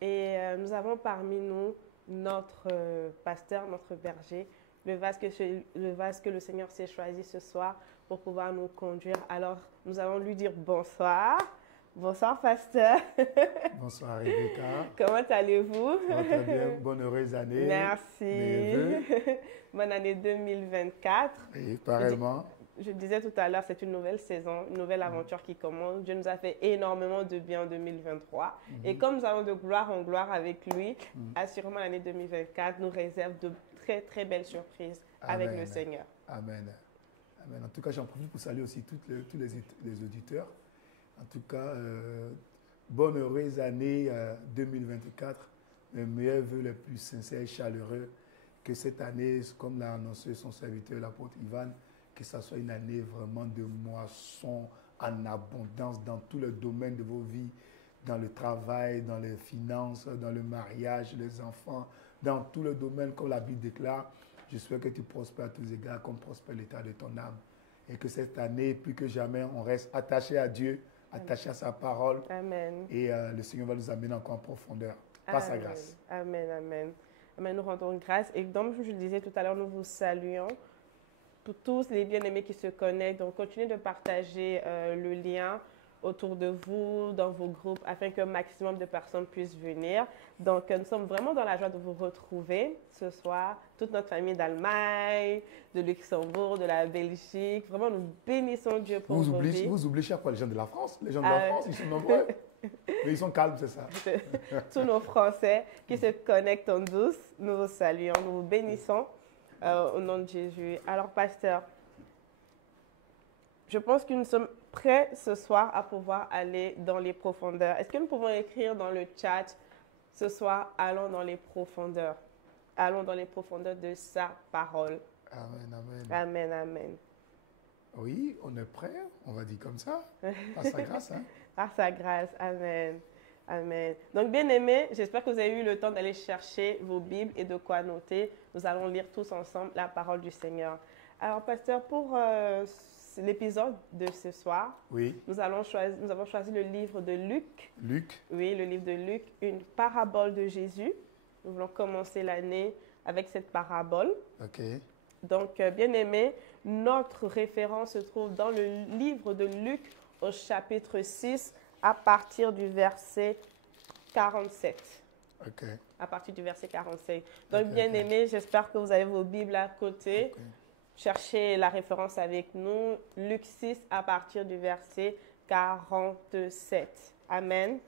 Et nous avons parmi nous notre pasteur, notre berger, le vase que le Seigneur s'est choisi ce soir pour pouvoir nous conduire. Alors, nous allons lui dire bonsoir. Bonsoir, pasteur. Bonsoir, Rebecca. Comment allez-vous? Ça va très bien. Bonne heureuse année. Merci. Mes vœux. Bonne année 2024. Et pareillement. Je disais tout à l'heure, c'est une nouvelle saison, une nouvelle aventure qui commence. Dieu nous a fait énormément de bien en 2023. Et comme nous allons de gloire en gloire avec lui, assurément l'année 2024 nous réserve de très, très belles surprises avec le Seigneur. Amen. Amen. En tout cas, j'en profite pour saluer aussi tous les auditeurs. En tout cas, bonne heureuse année 2024. Mes meilleurs vœux les plus sincères et chaleureux. Que cette année, comme l'a annoncé son serviteur, l'apôtre Ivan, que ça soit une année vraiment de moisson en abondance dans tous les domaines de vos vies, dans le travail, dans les finances, dans le mariage, les enfants, dans tous les domaines comme la Bible déclare. Je souhaite que tu prospères à tous égards comme prospère l'état de ton âme. Et que cette année, plus que jamais, on reste attaché à Dieu, attaché à sa parole. Amen. Et le Seigneur va nous amener encore en profondeur par sa grâce. Amen, amen. Amen, nous rendons grâce. Et comme je le disais tout à l'heure, nous vous saluons. Pour tous les bien-aimés qui se connectent, donc continuez de partager le lien autour de vous, dans vos groupes, afin qu'un maximum de personnes puissent venir. Donc, nous sommes vraiment dans la joie de vous retrouver ce soir, toute notre famille d'Allemagne, de Luxembourg, de la Belgique. Vraiment, nous bénissons Dieu pour vos vies. Vous oubliez chaque fois les gens de la France. Les gens de la France, ils sont nombreux. Mais ils sont calmes, c'est ça. Tous nos Français qui se connectent en douce, nous vous saluons, nous vous bénissons. Au nom de Jésus. Alors, pasteur, je pense que nous sommes prêts ce soir à pouvoir aller dans les profondeurs. Est-ce que nous pouvons écrire dans le chat ce soir, allons dans les profondeurs. Allons dans les profondeurs de sa parole. Amen, amen. Amen, amen. Oui, on est prêts, on va dire comme ça, par sa grâce. Hein? Par sa grâce, amen. Amen. Donc, bien-aimés, j'espère que vous avez eu le temps d'aller chercher vos Bibles et de quoi noter. Nous allons lire tous ensemble la parole du Seigneur. Alors, pasteur, pour l'épisode de ce soir, oui. nous avons choisi le livre de Luc. Luc. Oui, le livre de Luc, une parabole de Jésus. Nous voulons commencer l'année avec cette parabole. OK. Donc, bien-aimés, notre référence se trouve dans le livre de Luc au chapitre 6, à partir du verset 47. OK. À partir du verset 47. Donc, bien aimé, j'espère que vous avez vos Bibles à côté. Okay. Cherchez la référence avec nous. Luc 6, à partir du verset 47. Amen.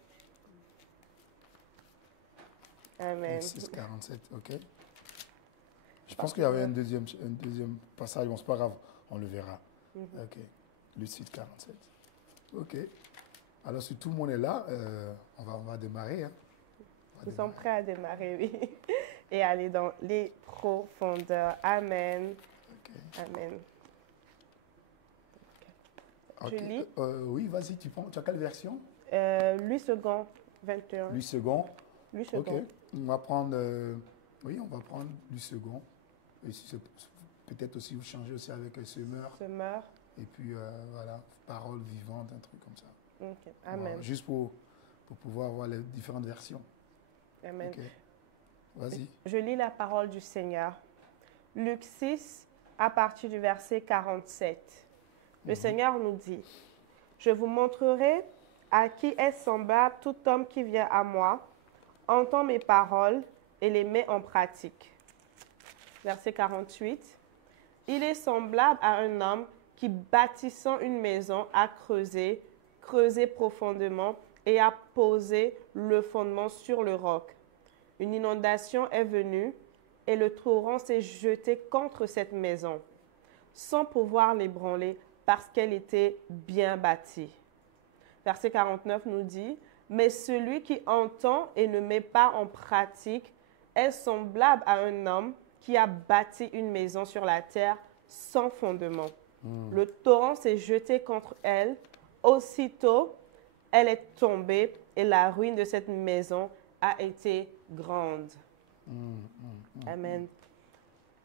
Amen. Luc 6, 47, OK. Je pense qu'il y avait un deuxième passage. Bon, c'est pas grave, on le verra. OK. Luc 6, 47. OK. Alors, si tout le monde est là, on va démarrer. Hein. Nous sommes prêts à démarrer, oui. Et aller dans les profondeurs. Amen. Okay. Amen. Okay. Je lis. Oui, vas-y, tu as quelle version? Lui second, 21. Lui second. Lui second. OK. On va prendre, on va prendre lui second. Et si peut-être aussi vous changez aussi avec semeur. Semeur. Et puis, voilà, parole vivante, un truc comme ça. OK. Amen. Voilà, juste pour pouvoir avoir les différentes versions. Amen. OK. Vas-y. Je lis la parole du Seigneur. Luc 6, à partir du verset 47. Le Seigneur nous dit, « Je vous montrerai à qui est semblable tout homme qui vient à moi, entend mes paroles et les met en pratique. » Verset 48. « Il est semblable à un homme qui, bâtissant une maison, a creusé profondément et a posé le fondement sur le roc. Une inondation est venue et le torrent s'est jeté contre cette maison, sans pouvoir l'ébranler parce qu'elle était bien bâtie. » Verset 49 nous dit, « Mais celui qui entend et ne met pas en pratique est semblable à un homme qui a bâti une maison sur la terre sans fondement. Le torrent s'est jeté contre elle. Aussitôt, elle est tombée et la ruine de cette maison a été grande. » Amen.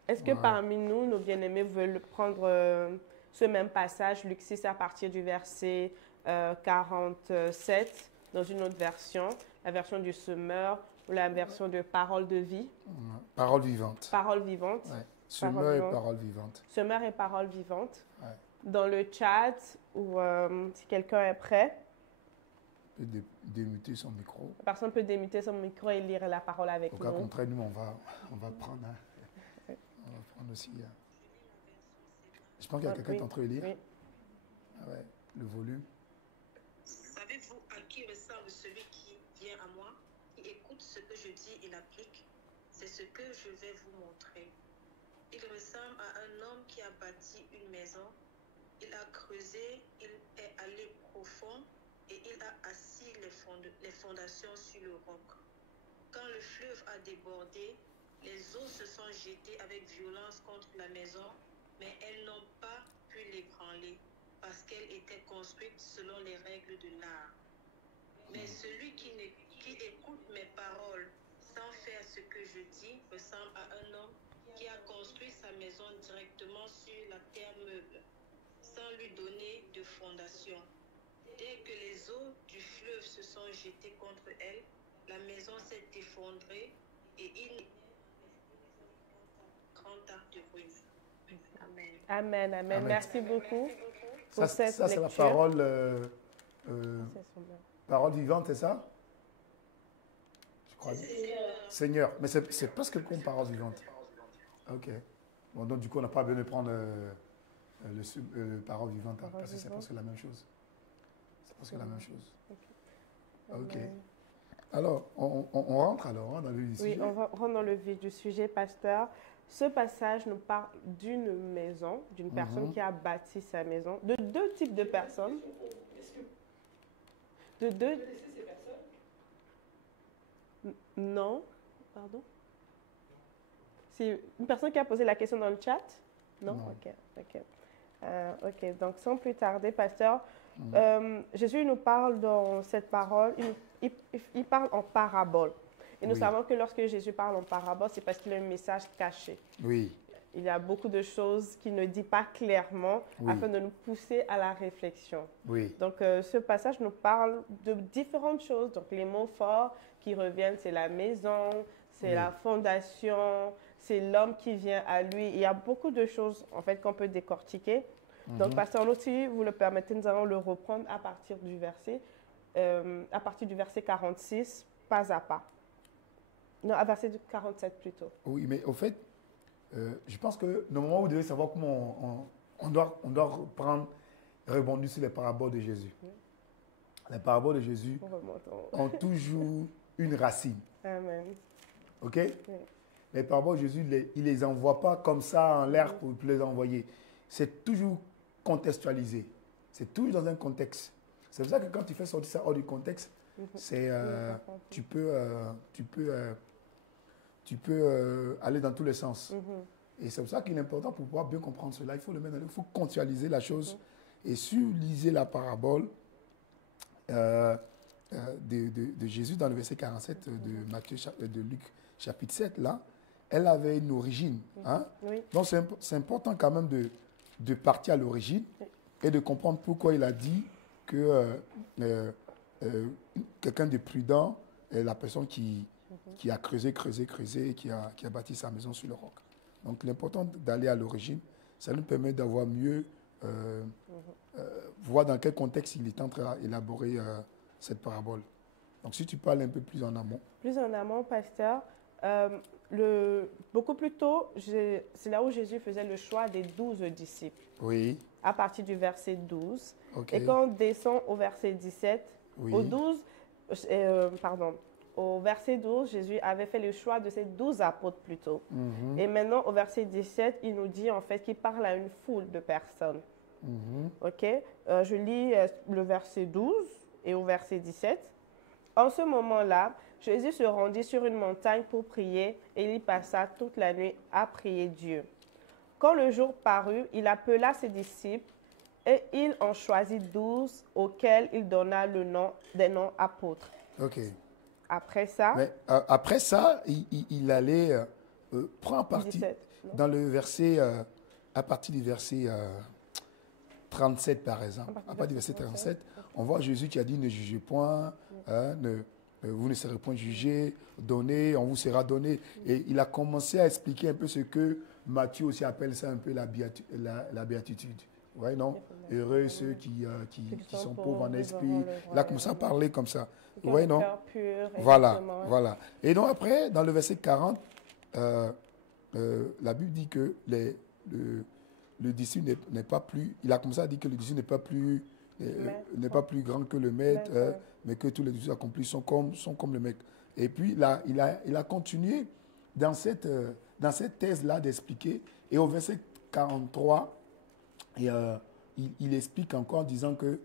Est-ce que parmi nous, nos bien-aimés veulent prendre ce même passage, Luc 6, à partir du verset 47, dans une autre version, la version du semeur ou la version de parole de vie. Parole vivante. Parole vivante. Ouais. Semeur et parole vivante. Semeur et parole vivante. Ouais. Dans le chat, ou si quelqu'un est prêt, Il peut démuter son micro. la personne peut démuter son micro et lire la parole avec Au nous. cas contraire, nous, on va prendre. On va prendre aussi. Je pense qu'il y a quelqu'un qui est en train de lire. Oui. Ah ouais, le volume. Savez-vous à qui ressemble celui qui vient à moi, qui écoute ce que je dis et l'applique? C'est ce que je vais vous montrer. Il ressemble à un homme qui a bâti une maison. Il a creusé, il est allé profond et il a assis les fondations sur le roc. Quand le fleuve a débordé, les eaux se sont jetées avec violence contre la maison, mais elles n'ont pas pu l'ébranler parce qu'elle était construite selon les règles de l'art. Mais celui qui écoute mes paroles sans faire ce que je dis ressemble à un homme qui a construit sa maison directement sur la terre meuble, sans lui donner de fondation. Dès que les eaux du fleuve se sont jetées contre elle, la maison s'est effondrée et il grand arc de ruine. Amen. Amen, amen. Amen. Merci beaucoup pour Ça, cette c'est la lecture. parole vivante, c'est ça? Je crois. Seigneur. Mais c'est presque comme parole vivante. Ok. Bon, donc du coup, on n'a pas besoin de prendre parole vivante, hein, parce que c'est presque la même chose. C'est presque la même chose. Ok. Alors, on rentre alors dans le vif du sujet. Oui, on rentre dans le vif du sujet, pasteur. Ce passage nous parle d'une maison, d'une personne qui a bâti sa maison, de deux types de personnes. De deux. Non, pardon. C'est une personne qui a posé la question dans le chat? Non? Non. Ok. Ok, donc sans plus tarder, pasteur, Jésus nous parle dans cette parole, il parle en parabole. Et nous Oui. savons que lorsque Jésus parle en parabole, c'est parce qu'il a un message caché. Oui. Il y a beaucoup de choses qu'il ne dit pas clairement Oui. afin de nous pousser à la réflexion. Oui. Donc, ce passage nous parle de différentes choses. Donc, les mots forts qui reviennent, c'est la maison, c'est la fondation, c'est l'homme qui vient à lui. Il y a beaucoup de choses, en fait, qu'on peut décortiquer. Donc, pasteur, si vous le permettez, nous allons le reprendre à partir du verset 46, pas à pas. Non, à verset 47 plutôt. Oui, mais au fait, je pense que normalement, vous devez savoir comment on doit reprendre, rebondir sur les paraboles de Jésus. Les paraboles de Jésus ont toujours une racine. Amen. OK? Les paraboles de Jésus, il ne les envoie pas comme ça en l'air pour les envoyer. C'est toujours contextualisé. C'est toujours dans un contexte. C'est pour ça que quand tu fais sortir ça hors du contexte, tu peux aller dans tous les sens. Et c'est pour ça qu'il est important pour pouvoir bien comprendre cela. Il faut le mettre, il faut contextualiser la chose. Et si vous lisez la parabole de Jésus dans le verset 47 de Luc chapitre 7, là, elle avait une origine. Hein? Oui. Donc c'est important quand même de partir à l'origine et de comprendre pourquoi il a dit que quelqu'un de prudent est la personne qui a creusé, et qui a bâti sa maison sur le roc. Donc l'important d'aller à l'origine, ça nous permet d'avoir mieux voir dans quel contexte il est en train d'élaborer cette parabole. Donc si tu parles un peu plus en amont. Plus en amont, pasteur, beaucoup plus tôt, c'est là où Jésus faisait le choix des 12 disciples. Oui. À partir du verset 12. Okay. Et quand on descend au verset 17, oui. au verset 12, Jésus avait fait le choix de ses 12 apôtres plutôt. Et maintenant, au verset 17, il nous dit en fait qu'il parle à une foule de personnes. OK? Je lis le verset 12 et au verset 17. En ce moment-là, Jésus se rendit sur une montagne pour prier et il y passa toute la nuit à prier Dieu. Quand le jour parut, il appela ses disciples et il en choisit 12 auxquels il donna des noms apôtres. OK. Après ça, il allait prendre parti 17, dans le verset, à partir du verset 37 par exemple. À partir du verset 37, on voit Jésus qui a dit ne jugez point, ne vous ne serez point jugé, donné, on vous sera donné. Et il a commencé à expliquer un peu ce que Matthieu aussi appelle ça un peu la béatitude. Vous voyez, non? Heureux ceux qui sont pauvres en esprit. Il a commencé à parler comme ça. Vous voyez, non? Voilà, voilà. Et donc après, dans le verset 40, la Bible dit que le disciple n'est pas plus, il a commencé à dire que le disciple n'est pas plus grand que le maître, mais que tous les disciples accomplis sont comme le maître. Et puis là, il a continué dans cette thèse-là d'expliquer. Et au verset 43, il explique encore en disant que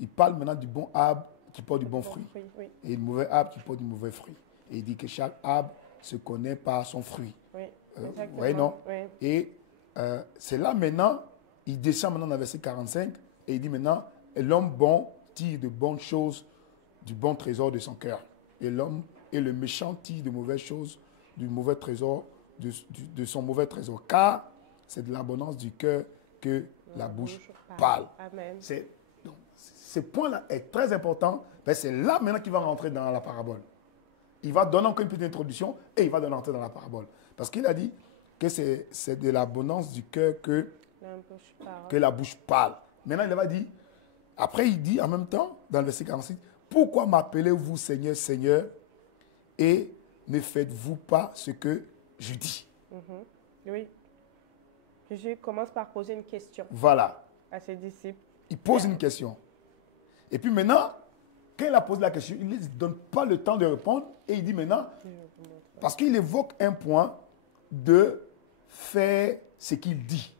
il parle maintenant du bon arbre qui porte du bon fruit, oui. Et du mauvais arbre qui porte du mauvais fruit. Et il dit que chaque arbre se connaît par son fruit. Oui, vous voyez, non? Oui. Et c'est là maintenant, il descend maintenant dans le verset 45 et il dit maintenant, l'homme bon tire de bonnes choses du bon trésor de son cœur. Et le méchant tire de mauvaises choses du mauvais trésor, de son mauvais trésor. Car c'est de l'abondance du cœur que la bouche parle. Amen. Ce point-là est très important. C'est là maintenant qu'il va rentrer dans la parabole. Il va donner encore une petite introduction et il va rentrer dans la parabole. Parce qu'il a dit que c'est de l'abondance du cœur que la bouche parle. Maintenant, il va dire, après il dit en même temps, dans le verset 46, pourquoi m'appelez-vous Seigneur, Seigneur, et ne faites-vous pas ce que je dis? Oui. Jésus commence par poser une question. Voilà. À ses disciples. Il pose une question. Et puis maintenant, quand il a posé la question, il ne donne pas le temps de répondre et il dit maintenant, parce qu'il évoque un point de faire ce qu'il dit.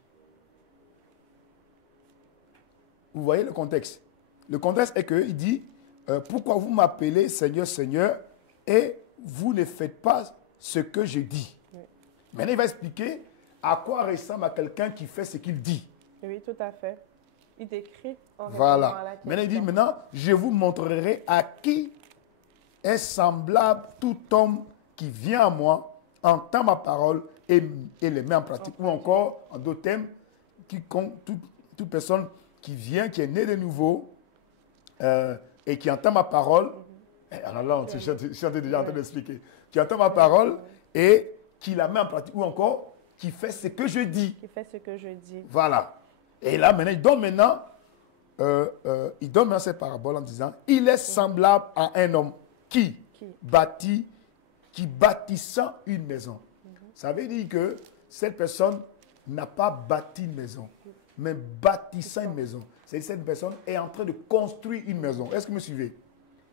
Vous voyez le contexte? Le contexte est qu'il dit, pourquoi vous m'appelez Seigneur, Seigneur, et vous ne faites pas ce que je dis. Oui. Maintenant, il va expliquer à quoi ressemble à quelqu'un qui fait ce qu'il dit. Oui, tout à fait. Il décrit en répondant voilà. À la question. Maintenant, il dit, maintenant, je vous montrerai à qui est semblable tout homme qui vient à moi, entend ma parole et les met en pratique. Ou encore, en d'autres termes, toute personne qui vient, qui est née de nouveau et qui entend ma parole, alors là, je suis déjà en train d'expliquer, qui entend ma parole et qui la met en pratique. Ou encore, qui fait ce que je dis. Qui fait ce que je dis. Voilà. Et là, maintenant, il donne maintenant cette parabole en disant, il est semblable à un homme qui bâtissant une maison. Ça veut dire que cette personne n'a pas bâti une maison, mais bâtissant une maison. C'est-à-dire que cette personne est en train de construire une maison. Est-ce que vous me suivez?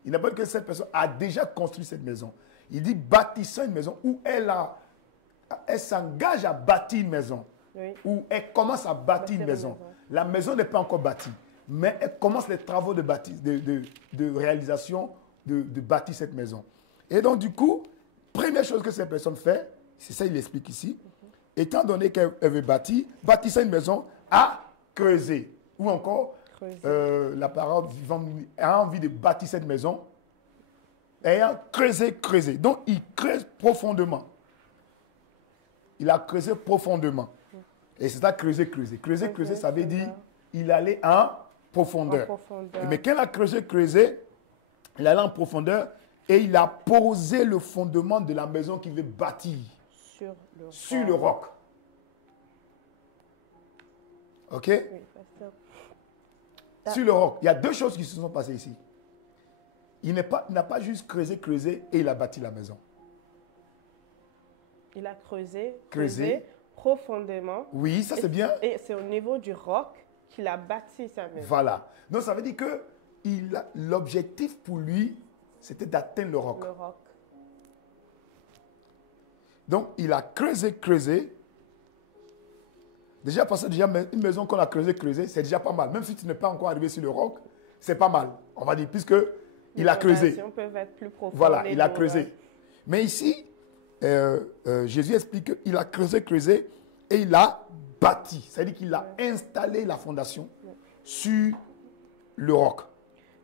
Il n'a pas dit que cette personne a déjà construit cette maison. Il dit bâtissant une maison où elle s'engage à bâtir une maison. Oui. Où elle commence à bâtir une maison. La maison n'est pas encore bâtie, mais elle commence les travaux de réalisation de bâtir cette maison. Et donc, du coup, première chose que cette personne fait, c'est ça qu'il explique ici, étant donné qu'elle veut bâtir une maison, à creuser. Ou encore, la parole vivante a envie de bâtir cette maison, ayant creusé. Donc, il creuse profondément. Il a creusé profondément. Et c'est ça, creuser. Creuser, ça veut dire il allait en profondeur. Mais quand il a creusé, il allait en profondeur et il a posé le fondement de la maison qu'il veut bâtir sur le roc. OK? Oui, sur le roc. Il y a deux choses qui se sont passées ici. Il n'a pas juste creusé et il a bâti la maison. Il a creusé profondément. Oui, ça c'est bien. Et c'est au niveau du roc qu'il a bâti sa maison. Voilà. Donc ça veut dire que l'objectif pour lui, c'était d'atteindre le roc. Donc il a creusé. Déjà, parce que une maison qu'on a creusé, c'est déjà pas mal. Même si tu n'es pas encore arrivé sur le roc, c'est pas mal. On va dire, puisque il a creusé. Les fondations peuvent être plus profondes. Voilà, il a creusé. Mais ici, Jésus explique qu'il a creusé et il a bâti. C'est-à-dire qu'il a installé la fondation sur le roc.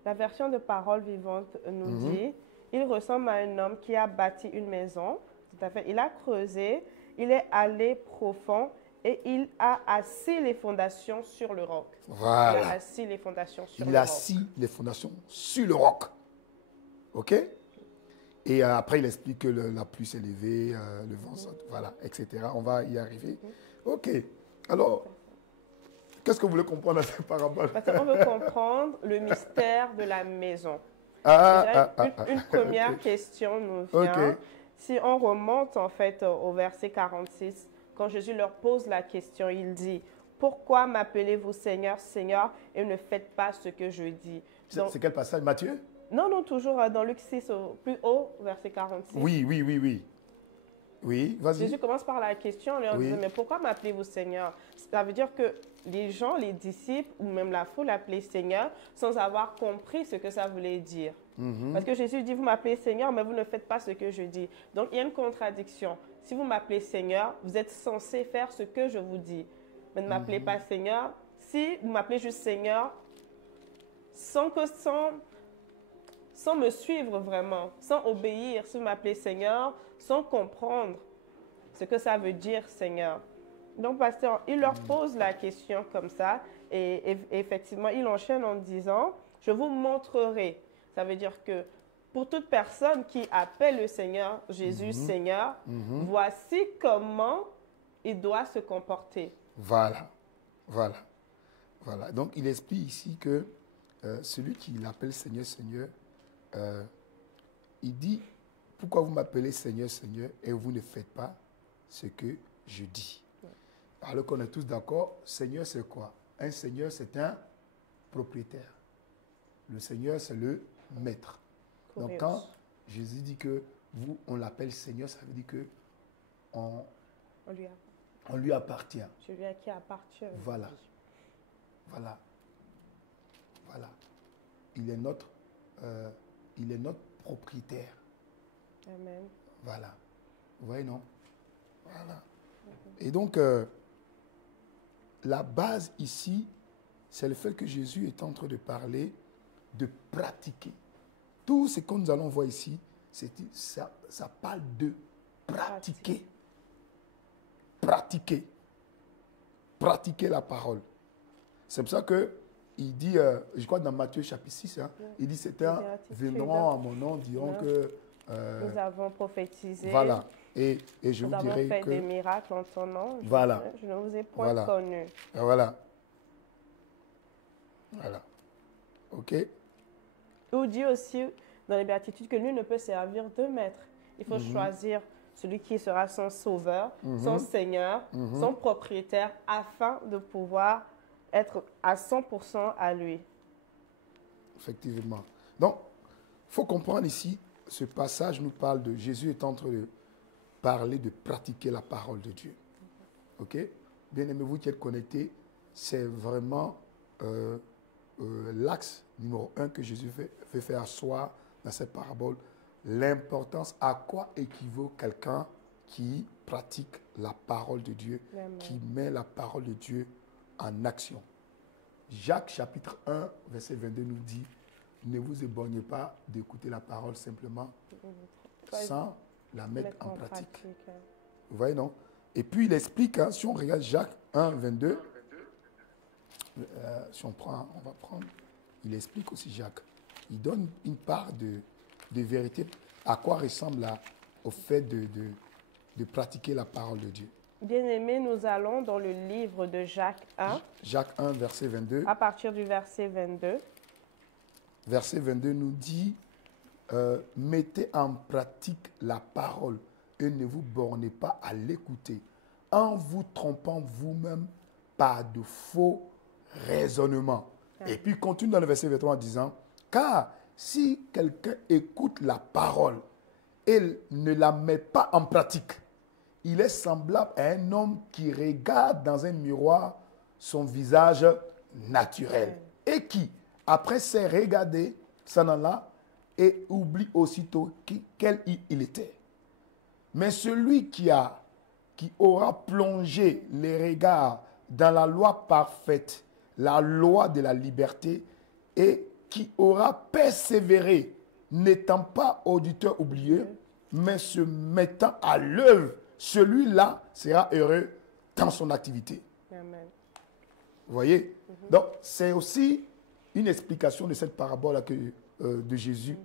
La version de Parole vivante nous dit, il ressemble à un homme qui a bâti une maison. Tout à fait. Il a creusé, il est allé profond et il a assis les fondations sur le roc. Il a Voilà. assis les fondations sur Il le a roc. assis les fondations sur le roc. OK? Et après, il explique que la pluie s'est levée, le vent, voilà, etc. On va y arriver. OK. Alors, qu'est-ce que vous voulez comprendre à cette parabole? Parce qu'on veut comprendre le mystère de la maison. Ah, Déjà, une première OK. question nous vient. OK. Si on remonte en fait au verset 46, quand Jésus leur pose la question, il dit « Pourquoi m'appelez-vous Seigneur, Seigneur, et ne faites pas ce que je dis ?» Donc, C'est quel passage? Matthieu? non, toujours dans Luc 6, plus haut, verset 46. Oui. Oui, vas-y. Jésus commence par la question en leur Oui. disant « Mais pourquoi m'appelez-vous Seigneur ?» Ça veut dire que les gens, les disciples ou même la foule l'appelaient Seigneur sans avoir compris ce que ça voulait dire. Parce que Jésus dit « Vous m'appelez Seigneur, mais vous ne faites pas ce que je dis. » Donc, il y a une contradiction. Si vous m'appelez Seigneur, vous êtes censé faire ce que je vous dis. Mais ne m'appelez pas Seigneur. Si vous m'appelez juste Seigneur, sans me suivre vraiment, sans obéir, si vous m'appelez Seigneur, sans comprendre ce que ça veut dire Seigneur. Donc, pasteur, il leur pose la question comme ça et effectivement, il enchaîne en disant, je vous montrerai. Ça veut dire que pour toute personne qui appelle le Seigneur, Jésus Seigneur, voici comment il doit se comporter. Voilà. Donc, il explique ici que celui qui l'appelle Seigneur, Seigneur, il dit, pourquoi vous m'appelez Seigneur, Seigneur, et vous ne faites pas ce que je dis. Alors qu'on est tous d'accord, Seigneur, c'est quoi? Un Seigneur, c'est un propriétaire. Le Seigneur, c'est le maître. Donc, quand Jésus dit que on l'appelle Seigneur, ça veut dire que on lui appartient. Celui à qui appartient. Voilà. Il est notre propriétaire. Amen. Voilà. Vous voyez, non? Voilà. Et donc, la base ici, c'est le fait que Jésus est en train de parler de pratiquer. Tout ce que nous allons voir ici, ça parle de pratiquer. Pratiquer la parole. C'est pour ça qu'il dit, je crois dans Matthieu chapitre 6, il dit, certains viendront à mon nom, diront que... nous avons prophétisé. Voilà. Et je nous vous avons dirai fait que... des miracles en ton nom. Voilà. Je ne vous ai point connu. Voilà. OK. Il dit aussi dans les béatitudes que nul ne peut servir deux maîtres. Il faut choisir celui qui sera son sauveur, son Seigneur, son propriétaire, afin de pouvoir être à 100% à lui. Effectivement. Donc, il faut comprendre ici, ce passage nous parle de Jésus est en train de parler de pratiquer la parole de Dieu. OK? Bien aimé, vous qui êtes connectés, c'est vraiment l'axe numéro 1 que Jésus fait faire asseoir dans cette parabole. L'importance, à quoi équivaut quelqu'un qui pratique la parole de Dieu, Amen. qui met la parole de Dieu en action. Jacques chapitre 1, verset 22 nous dit, ne vous éborgnez pas d'écouter la parole simplement sans la mettre en pratique. Vous voyez, non? Et puis il explique, si on regarde Jacques 1, 22, si on va prendre, il explique aussi Jacques. Il donne une part de vérité à quoi ressemble au fait de pratiquer la parole de Dieu. Bien-aimés, nous allons dans le livre de Jacques 1. Jacques 1, verset 22. À partir du verset 22. Verset 22 nous dit, mettez en pratique la parole et ne vous bornez pas à l'écouter, en vous trompant vous-même par de faux raisonnements. Et puis il continue dans le verset 23 en disant, car si quelqu'un écoute la parole et ne la met pas en pratique, il est semblable à un homme qui regarde dans un miroir son visage naturel et qui, après s'être regardé, s'en alla et oublie aussitôt quel il était. Mais celui qui aura plongé les regards dans la loi parfaite, la loi de la liberté, et qui aura persévéré, n'étant pas auditeur oublieux, mais se mettant à l'œuvre, celui-là sera heureux dans son activité. Amen. Vous voyez? Donc, c'est aussi une explication de cette parabole de Jésus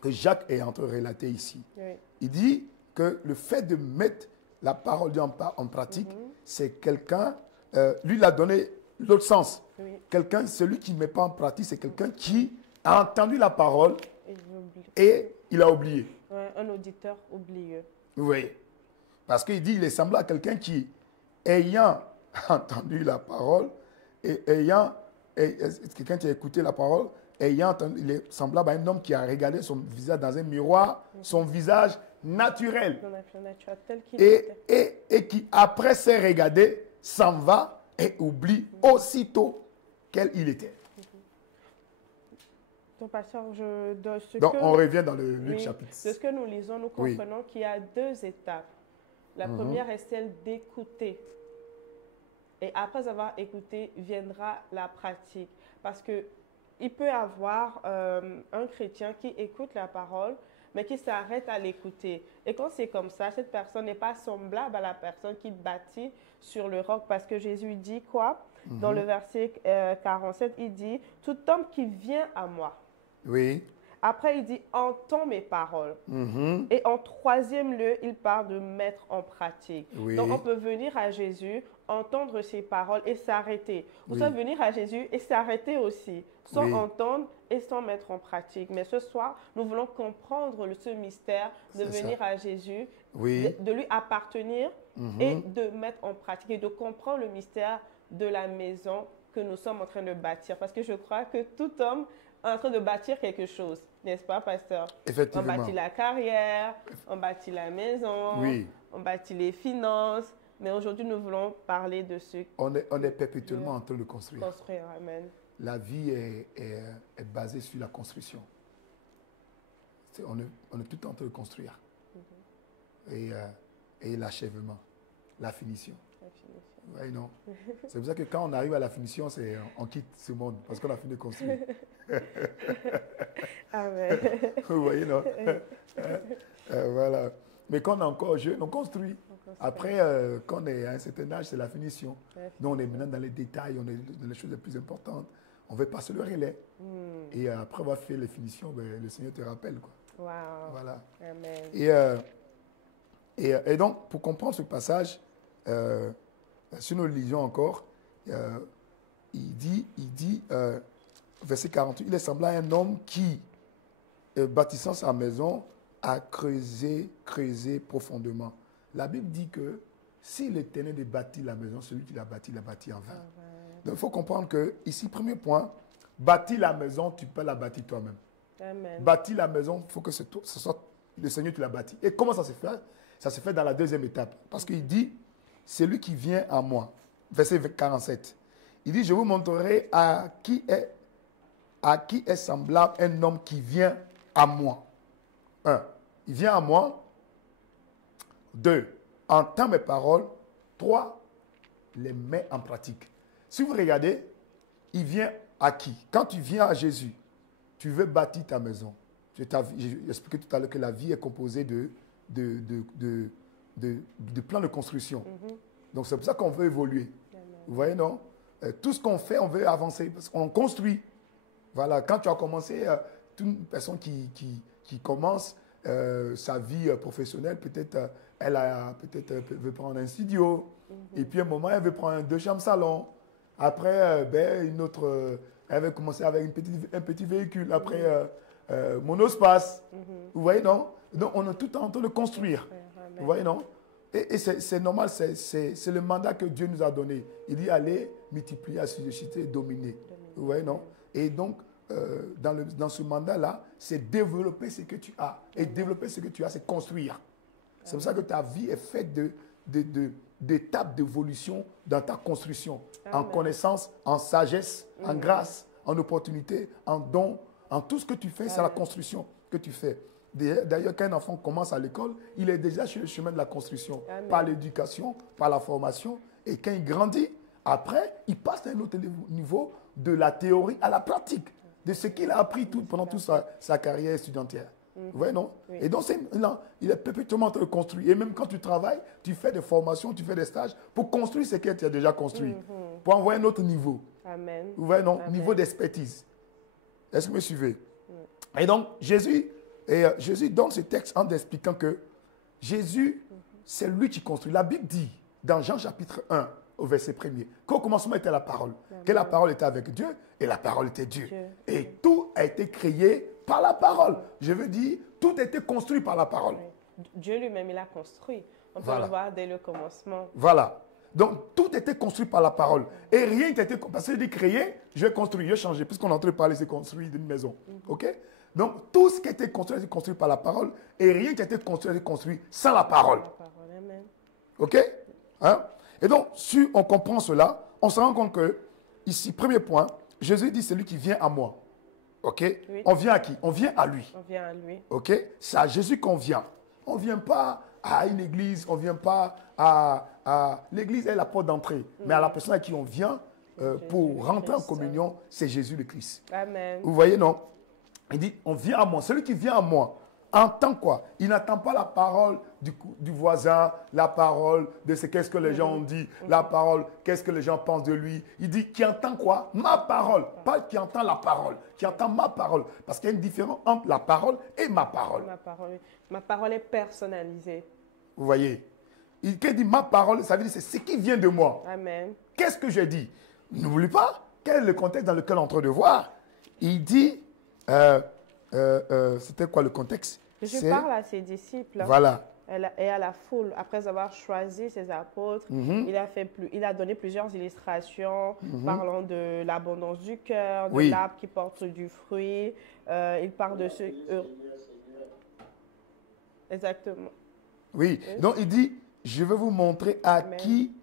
que Jacques est en train de relater ici. Oui. Il dit que le fait de mettre la parole de Dieu en pratique, c'est quelqu'un, lui il a donné l'autre sens. Oui. Quelqu'un, celui qui ne met pas en pratique, c'est quelqu'un qui a entendu la parole Et j'oublie. et il a oublié. Ouais, un auditeur oublieux. Oui. Parce qu'il dit, il est semblable à quelqu'un qui, ayant entendu la parole, et quelqu'un qui a écouté la parole, ayant entendu, il est semblable à un homme qui a regardé son visage dans un miroir, son visage naturel, Dans la nature tel qu'il et, était. et qui, après s'être regardé, s'en va et oublie aussitôt quel il était. Donc, pasteur, Donc, on revient dans le Luc oui, chapitre. de ce que nous lisons, nous Oui. comprenons qu'il y a deux étapes. La première est celle d'écouter. Et après avoir écouté, viendra la pratique. Parce que il peut y avoir un chrétien qui écoute la parole, mais qui s'arrête à l'écouter. Et quand c'est comme ça, cette personne n'est pas semblable à la personne qui bâtit sur le roc. Parce que Jésus dit quoi? Dans le verset 47, il dit « Tout homme qui vient à moi ». Oui. Après, il dit « Entends mes paroles ». Mhm. Et en troisième lieu, il parle de mettre en pratique. Oui. Donc, on peut venir à Jésus, entendre ses paroles et s'arrêter. Ou Oui. soit venir à Jésus et s'arrêter aussi, sans Oui. entendre et sans mettre en pratique. Mais ce soir, nous voulons comprendre ce mystère de C'est venir ça. à Jésus, Oui. de lui appartenir et de mettre en pratique et de comprendre le mystère de la maison que nous sommes en train de bâtir. Parce que je crois que tout homme est en train de bâtir quelque chose, n'est-ce pas, pasteur? On Effectivement. bâtit la carrière, on bâtit la maison, Oui. on bâtit les finances. Mais aujourd'hui, nous voulons parler de ce On est perpétuellement en train de construire. construire. Amen. La vie est basée sur la construction. On est tout le temps en train de construire. Et l'achèvement, la finition. La finition. Oui, non. C'est pour ça que quand on arrive à la finition, on quitte ce monde parce qu'on a fini de construire. Amen. Vous voyez, non? Voilà. Mais quand on est encore jeune, on construit. Après, quand on est à un certain âge, c'est la finition. Donc, on est maintenant dans les détails, on est dans les choses les plus importantes. On veut passer le relais. Et après avoir fait les finitions, ben, le Seigneur te rappelle, quoi. Wow. Voilà. Amen. Et donc, pour comprendre ce passage, si nous le lisons encore, il dit verset 48, il est semblable à un homme qui, bâtissant sa maison, a creusé profondément. La Bible dit que si l'Éternel a bâti la maison, celui qui l'a bâti en vain. Donc, il faut comprendre que, ici, premier point, bâtir la maison, tu peux la bâtir toi-même. Amen. Bâtir la maison, il faut que ce soit le Seigneur qui l'a bâti. Et comment ça se fait? Ça se fait dans la deuxième étape. Parce qu'il dit, celui qui vient à moi, verset 47, il dit, je vous montrerai à qui est semblable un homme qui vient à moi. 1. Il vient à moi. 2. Entend mes paroles. 3. Les met en pratique. Si vous regardez, il vient à qui? Quand tu viens à Jésus, tu veux bâtir ta maison. J'ai expliqué tout à l'heure que la vie est composée de plans de construction. Donc c'est pour ça qu'on veut évoluer. Vous voyez, non? Tout ce qu'on fait, on veut avancer parce qu'on construit. Voilà, quand tu as commencé, toute une personne qui commence sa vie professionnelle, peut-être elle veut prendre un studio, et puis à un moment, elle veut prendre un 2 chambres salon. Après, une autre, elle veut commencer avec un petit véhicule. Après, monospace. Vous voyez, non? Donc, on est tout en train de construire. Vous voyez, non? Et c'est normal, c'est le mandat que Dieu nous a donné. Il dit aller multiplier, susciter et dominer. Vous voyez, non? Et donc, dans ce mandat-là, c'est développer ce que tu as. Et développer ce que tu as, c'est construire. C'est pour ça que ta vie est faite d'étapes d'évolution dans ta construction. En connaissance, en sagesse, en grâce, en opportunité, en don, en tout ce que tu fais, c'est la construction que tu fais. D'ailleurs, quand un enfant commence à l'école, il est déjà sur le chemin de la construction, par l'éducation, par la formation. Et quand il grandit, après, il passe à un autre niveau de la théorie à la pratique, de ce qu'il a appris pendant toute sa carrière étudiantière. Vous voyez, non? Oui. Et donc, là, il est perpétuellement en train de construire. Et même quand tu travailles, tu fais des formations, tu fais des stages pour construire ce que tu as déjà construit. Pour envoyer un autre niveau. Amen. Vous voyez, non? Amen. Niveau d'expertise. Est-ce que vous me suivez? Et donc, Jésus donne ce texte en expliquant que Jésus, c'est lui qui construit. La Bible dit, dans Jean chapitre 1, au verset 1er, qu'au commencement était la parole. Que la parole était avec Dieu et la parole était Dieu. Et tout a été créé par la parole. Je veux dire, tout a été construit par la parole. Oui. Dieu lui-même, il a construit. On peut Voilà. le voir dès le commencement. Voilà. Donc, tout était construit par la parole. Et rien n'a été... Parce qu'il dit créer, je vais construire, je vais changer. Puisqu'on est en train de parler, c'est construire une maison. OK? Donc, tout ce qui a été construit par la parole. Et rien qui a été construit sans la parole. La parole. Amen. OK? Hein? Et donc, si on comprend cela, on se rend compte que, ici, premier point, Jésus dit, c'est lui qui vient à moi. OK? Oui. On vient à qui? On vient à lui. On vient à lui. OK? C'est à Jésus qu'on vient. On ne vient pas à une église, on ne vient pas à... L'église est la porte d'entrée. Mais à la personne à qui on vient pour rentrer en communion, c'est Jésus le Christ. Amen. Vous voyez, non? Il dit, on vient à moi. Celui qui vient à moi, entend quoi? Il n'attend pas la parole du voisin, la parole de ce qu'est-ce que les gens ont dit, la parole, qu'est-ce que les gens pensent de lui. Il dit, qui entend quoi? Ma parole. Pas qui entend la parole, qui entend ma parole. Parce qu'il y a une différence entre la parole et ma parole. Ma parole est personnalisée. Vous voyez? Il dit ma parole, ça veut dire c'est ce qui vient de moi. Amen. Qu'est-ce que je dis? N'oublie pas, quel est le contexte dans lequel on est en train de voir? Il dit, c'était quoi le contexte? Je parle à ses disciples. Voilà. Et à la foule, après avoir choisi ses apôtres, il a donné plusieurs illustrations parlant de l'abondance du cœur, de l'arbre qui porte du fruit. Il parle de ce... Exactement. Oui, donc il dit, je vais vous montrer à qui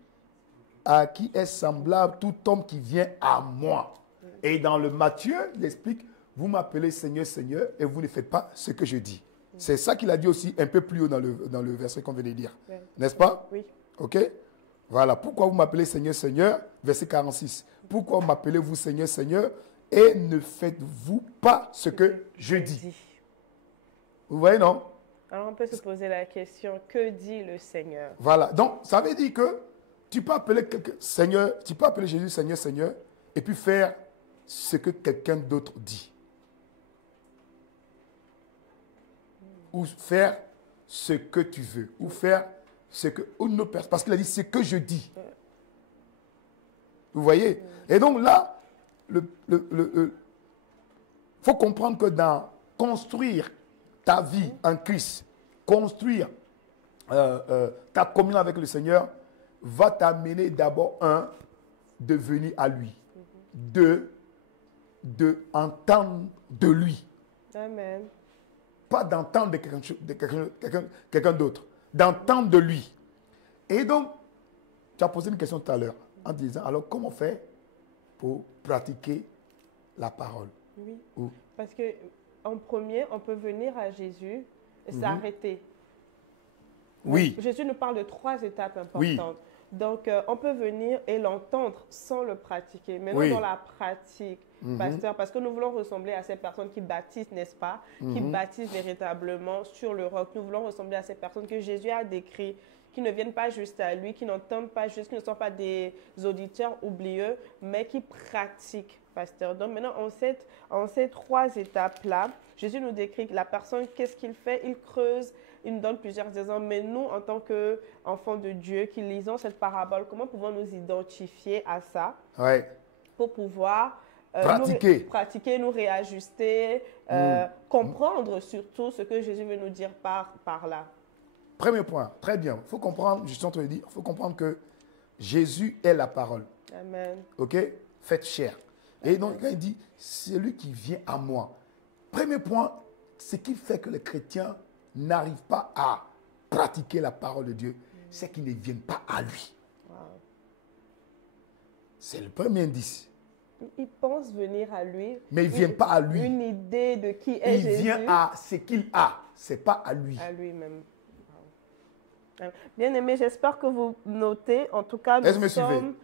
est semblable tout homme qui vient à moi. Et dans le Matthieu, il explique, vous m'appelez Seigneur, Seigneur, et vous ne faites pas ce que je dis. C'est ça qu'il a dit aussi un peu plus haut dans le verset qu'on vient de lire. Oui. N'est-ce pas? Oui. OK? Voilà. Pourquoi vous m'appelez Seigneur, Seigneur? Verset 46. Pourquoi m'appelez-vous Seigneur, Seigneur? Et ne faites-vous pas ce que je dis. Vous voyez, non? Alors on peut se poser la question, que dit le Seigneur? Voilà. Donc, ça veut dire que tu peux appeler Seigneur, tu peux appeler Jésus Seigneur, Seigneur, et puis faire ce que quelqu'un d'autre dit. Ou faire ce que tu veux. Ou faire ce que une autre personne. Parce qu'il a dit ce que je dis. Vous voyez? Et donc là, faut comprendre que dans construire ta vie en Christ, construire ta communion avec le Seigneur, va t'amener d'abord, de venir à lui. De entendre de lui. Amen. Pas d'entendre de quelqu'un d'autre. D'entendre de lui. Et donc, tu as posé une question tout à l'heure en disant, alors comment faire pour pratiquer la parole? Oui. Parce que en premier, on peut venir à Jésus et s'arrêter. Oui. Jésus nous parle de 3 étapes importantes. Oui. Donc, on peut venir et l'entendre sans le pratiquer. Mais non dans la pratique, pasteur, parce que nous voulons ressembler à ces personnes qui baptisent, n'est-ce pas? Qui baptisent véritablement sur le roc. Nous voulons ressembler à ces personnes que Jésus a décrites, qui ne viennent pas juste à lui, qui n'entendent pas juste, qui ne sont pas des auditeurs oublieux, mais qui pratiquent, pasteur. Donc maintenant, en ces 3 étapes-là, Jésus nous décrit la personne, qu'est-ce qu'il fait? Il creuse, il nous donne plusieurs exemples. Mais nous, en tant qu'enfants de Dieu, qui lisons cette parabole, comment pouvons-nous identifier à ça pour pouvoir pratiquer, nous réajuster, comprendre surtout ce que Jésus veut nous dire par là? Premier point, très bien. Il faut comprendre, je suis en train de dire, il faut comprendre que Jésus est la parole. Amen. OK? Faites chair. Et donc, quand il dit, c'est lui qui vient à moi. Premier point, ce qui fait que les chrétiens n'arrivent pas à pratiquer la parole de Dieu, c'est qu'ils ne viennent pas à lui. Wow. C'est le premier indice. Ils pensent venir à lui. Mais ils ne viennent pas à lui. Une idée de qui est Jésus. Il vient à ce qu'il a. Ce n'est pas à lui. À lui-même. Bien aimé, j'espère que vous notez. En tout cas, nous sommes...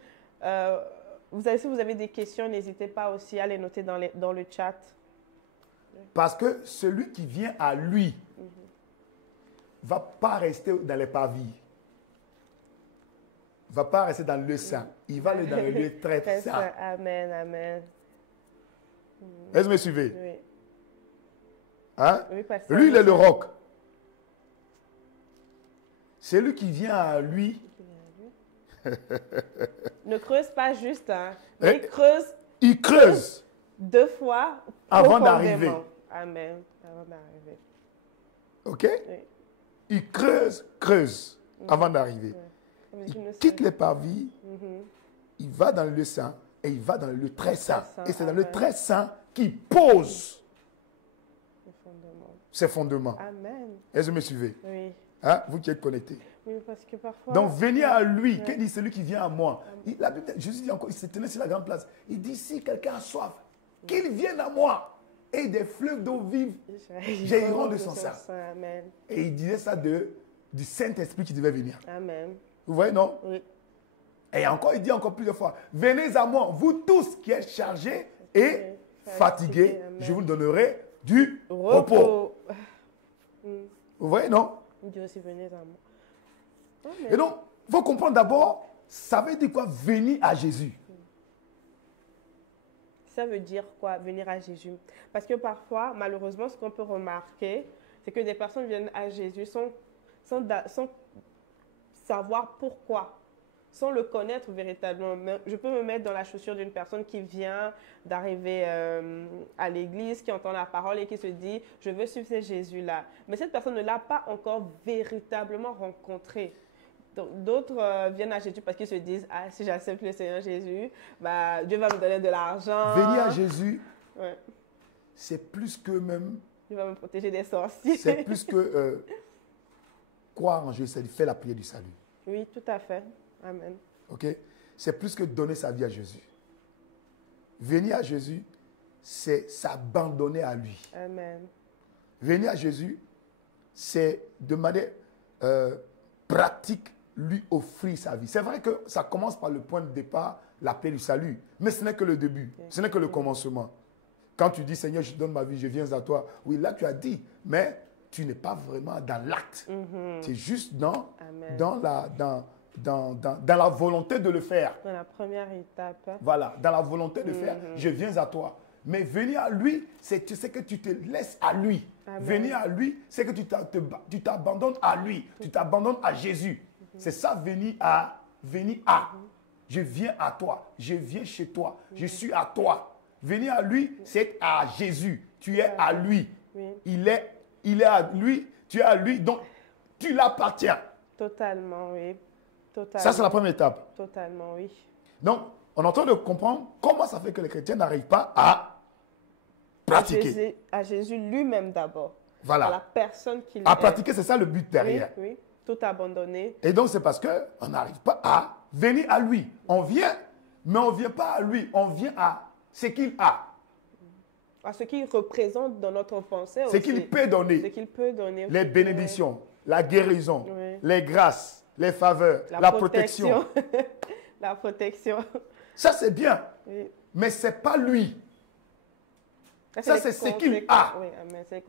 si vous avez des questions, n'hésitez pas aussi à les noter dans le chat. Parce que celui qui vient à lui ne va pas rester dans les parvis. Ne va pas rester dans le saint. Il va aller dans le lieu très saint. Amen, amen. Est-ce que vous me suivez? Oui. Hein? Oui, pasteur. Lui, il est le roc. C'est lui qui vient à lui. Ne creuse pas juste, hein. Mais Il creuse 2 fois avant profondément. d'arriver. Amen. Avant d'arriver. OK? Oui. Il creuse avant d'arriver. Il quitte les parvis, il va dans le lieu saint et il va dans le lieu très saint. Et c'est dans le très saint qu'il pose ses fondements. Amen. Est-ce que vous me suivez? Oui. Hein? Vous qui êtes connectés. Oui, parce que parfois... Donc, venez à lui. Qu'est-ce dit celui qui vient à moi? La Bible, Jésus dit encore, il se tenait sur la grande place. Il dit, si quelqu'un a soif, qu'il vienne à moi. Et des fleuves d'eau vive jailliront de son sein. Amen. Et il disait ça du Saint-Esprit qui devait venir. Amen. Vous voyez, non? Oui. Et encore, il dit encore plusieurs fois, venez à moi, vous tous qui êtes chargés et fatigués, je vous donnerai du repos. Vous voyez, non? Il dit aussi, venez à moi. Amen. Et donc, il faut comprendre d'abord, ça veut dire quoi, venir à Jésus? Ça veut dire quoi, venir à Jésus? Parce que parfois, malheureusement, ce qu'on peut remarquer, c'est que des personnes viennent à Jésus sans savoir pourquoi, sans le connaître véritablement. Je peux me mettre dans la chaussure d'une personne qui vient d'arriver à l'église, qui entend la parole et qui se dit « je veux suivre ce Jésus-là ». Mais cette personne ne l'a pas encore véritablement rencontré. D'autres viennent à Jésus parce qu'ils se disent « ah, si j'accepte le Seigneur Jésus, bah, Dieu va me donner de l'argent. » Venir à Jésus, ouais. c'est plus que même... Il va me protéger des sorciers. C'est plus que croire en Jésus, c'est faire la prière du salut. Oui, tout à fait. Amen. Ok? C'est plus que donner sa vie à Jésus. Venir à Jésus, c'est s'abandonner à lui. Amen. Venir à Jésus, c'est de manière pratique lui offrir sa vie. C'est vrai que ça commence par le point de départ, la paix du salut. Mais ce n'est que le début. Ce n'est que le commencement. Quand tu dis, Seigneur, je donne ma vie, je viens à toi. Oui, là, tu as dit. Mais tu n'es pas vraiment dans l'acte. Tu es juste dans la volonté de le faire. Dans la première étape. Voilà, dans la volonté de faire, je viens à toi. Mais venir à lui, c'est que tu te laisses à lui. Amen. Venir à lui, c'est que tu t'abandonnes à lui. Tu t'abandonnes à Jésus. C'est ça, venir à. Je viens à toi. Je viens chez toi. Je suis à toi. Venir à lui, c'est à Jésus. Tu es à lui. Oui. Il est à lui. Tu es à lui. Donc, tu l'appartiens. Totalement, oui. Totalement. Ça, c'est la première étape. Totalement, oui. Donc, on est en train de comprendre comment ça fait que les chrétiens n'arrivent pas à pratiquer. À Jésus lui-même d'abord. Voilà. À la personne qu'il est. À pratiquer, c'est ça le but derrière. Oui, oui. Tout abandonné. Et donc, c'est parce qu'on n'arrive pas à venir à lui. On vient, mais on ne vient pas à lui. On vient à ce qu'il a. À ce qu'il représente dans notre pensée aussi. Ce qu'il peut donner. Ce qu'il peut donner. Les bénédictions, la guérison, oui. les grâces, les faveurs, la protection. La protection. Ça, c'est bien. Oui. Mais ce n'est pas lui. Ça, c'est ce qu'il a. Oui, mais c'est les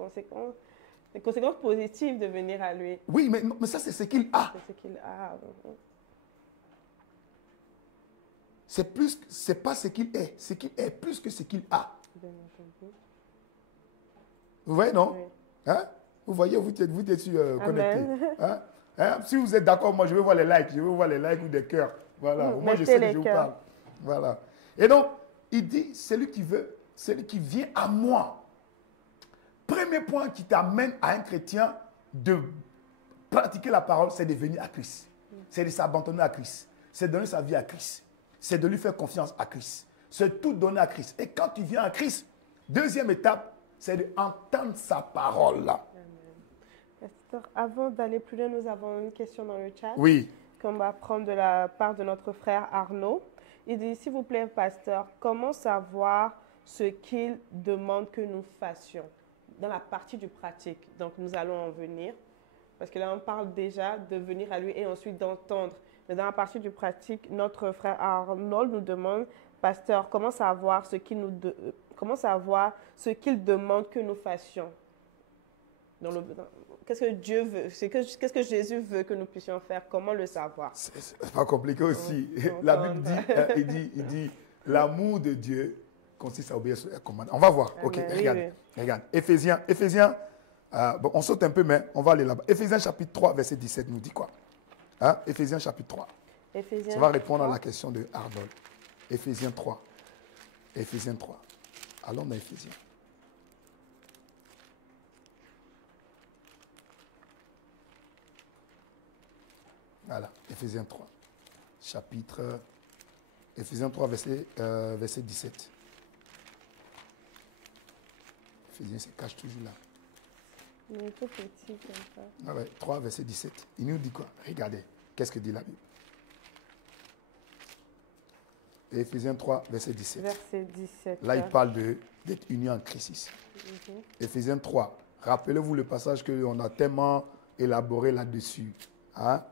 conséquences positives de venir à lui. Oui, mais ça, c'est ce qu'il a. C'est ce qu'il a. C'est pas ce qu'il est. Ce qu'il est plus que ce qu'il a. Vous voyez, non? Oui. Hein? Vous voyez, vous êtes connectés. Hein? Hein? Si vous êtes d'accord, moi, je veux voir les likes. Je veux voir les likes ou des cœurs. Voilà. Moi, je sais que je vous parle. Voilà. Et donc, il dit, celui qui vient à moi. Premier point qui t'amène à un chrétien de pratiquer la parole, c'est de venir à Christ. C'est de s'abandonner à Christ. C'est de donner sa vie à Christ. C'est de lui faire confiance à Christ. C'est tout donner à Christ. Et quand tu viens à Christ, deuxième étape, c'est d'entendre sa parole. Pasteur, avant d'aller plus loin, nous avons une question dans le chat. Oui. Qu'on va prendre de la part de notre frère Arnaud. Il dit, s'il vous plaît, pasteur, comment savoir ce qu'il demande que nous fassions dans la partie du pratique? Donc, nous allons en venir. Parce que là, on parle déjà de venir à lui et ensuite d'entendre. Mais dans la partie du pratique, notre frère Arnaud nous demande, Pasteur, comment savoir ce qu'il demande que nous fassions? Qu'est-ce que Dieu veut? Qu'est-ce que Jésus veut que nous puissions faire? Comment le savoir? C'est pas compliqué aussi. La Bible dit, il dit, l'amour de Dieu consiste à obéir à ses commandements. On va voir. Amen. Ok, Oui, regarde. oui. Regarde. Éphésiens, bon, on saute un peu, mais on va aller là-bas. Éphésiens chapitre 3, verset 17 nous dit quoi? Hein? Éphésiens chapitre 3. Éphésiens Ça va répondre 3. à la question de Arnold. Éphésiens 3. Éphésiens 3. Allons dans Éphésiens. Voilà, Éphésiens 3. Éphésiens 3, verset 17. Éphésiens se cache toujours là. Il est tout petit comme ça. Ah ouais, 3, verset 17. Il nous dit quoi? Regardez, qu'est-ce que dit la Bible? Éphésiens 3, verset 17. Verset 17. Là, il parle d'être uni en Christ. Éphésiens 3. Rappelez-vous le passage qu'on a tellement élaboré là-dessus. Hein?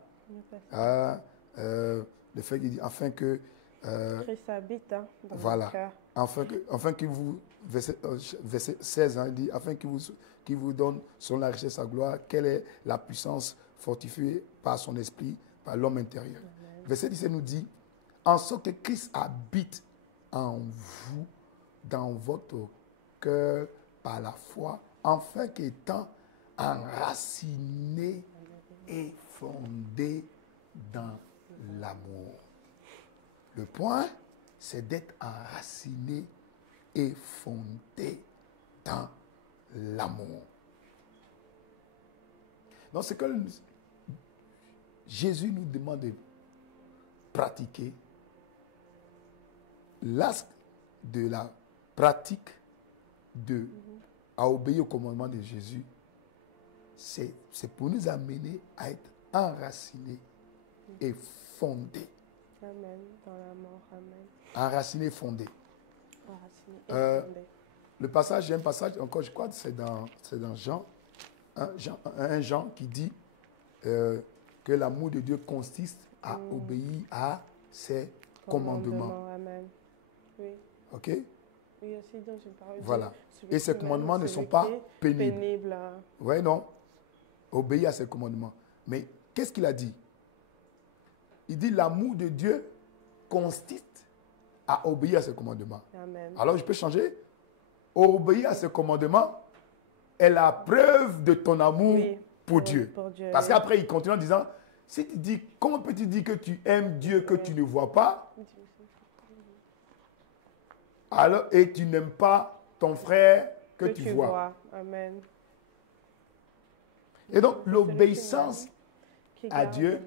Le fait qu'il dit, afin que... Christ habite dans voilà. le cœur. Afin qu'il vous... Verset 16, hein, il dit, afin qu'il vous donne, selon la richesse de sa gloire, quelle est la puissance fortifiée par son esprit, par l'homme intérieur. Amen. Verset 17 nous dit, en sorte que Christ habite en vous, dans votre cœur, par la foi, afin qu'étant enraciné et fondé dans l'amour. Le point, c'est d'être enraciné et fondé dans l'amour. Donc, c'est que Jésus nous demande de pratiquer. L'acte de la pratique à obéir au commandement de Jésus, c'est pour nous amener à être enracinés et fondés. Amen. Dans l'amour. Amen. Enracinés et fondés. Enracinés et fondés. Le passage, j'ai un passage encore, je crois que c'est dans Jean, un Jean qui dit que l'amour de Dieu consiste à obéir à ses commandements. Amen. Oui. Ok? Oui, aussi dans une parole. Voilà. Et ces commandements ne sont pas pénibles. Oui, non. Obéir à ses commandements. Mais qu'est-ce qu'il a dit? Il dit l'amour de Dieu consiste à obéir à ses commandements. Amen. Alors je peux changer? Obéir à ses commandements est la preuve de ton amour pour Dieu. Parce qu'après, il continue en disant, si tu dis, comment peux-tu dire que tu aimes Dieu que tu ne vois pas, alors, et tu n'aimes pas ton frère que tu vois. Amen. Et donc, l'obéissance à Dieu,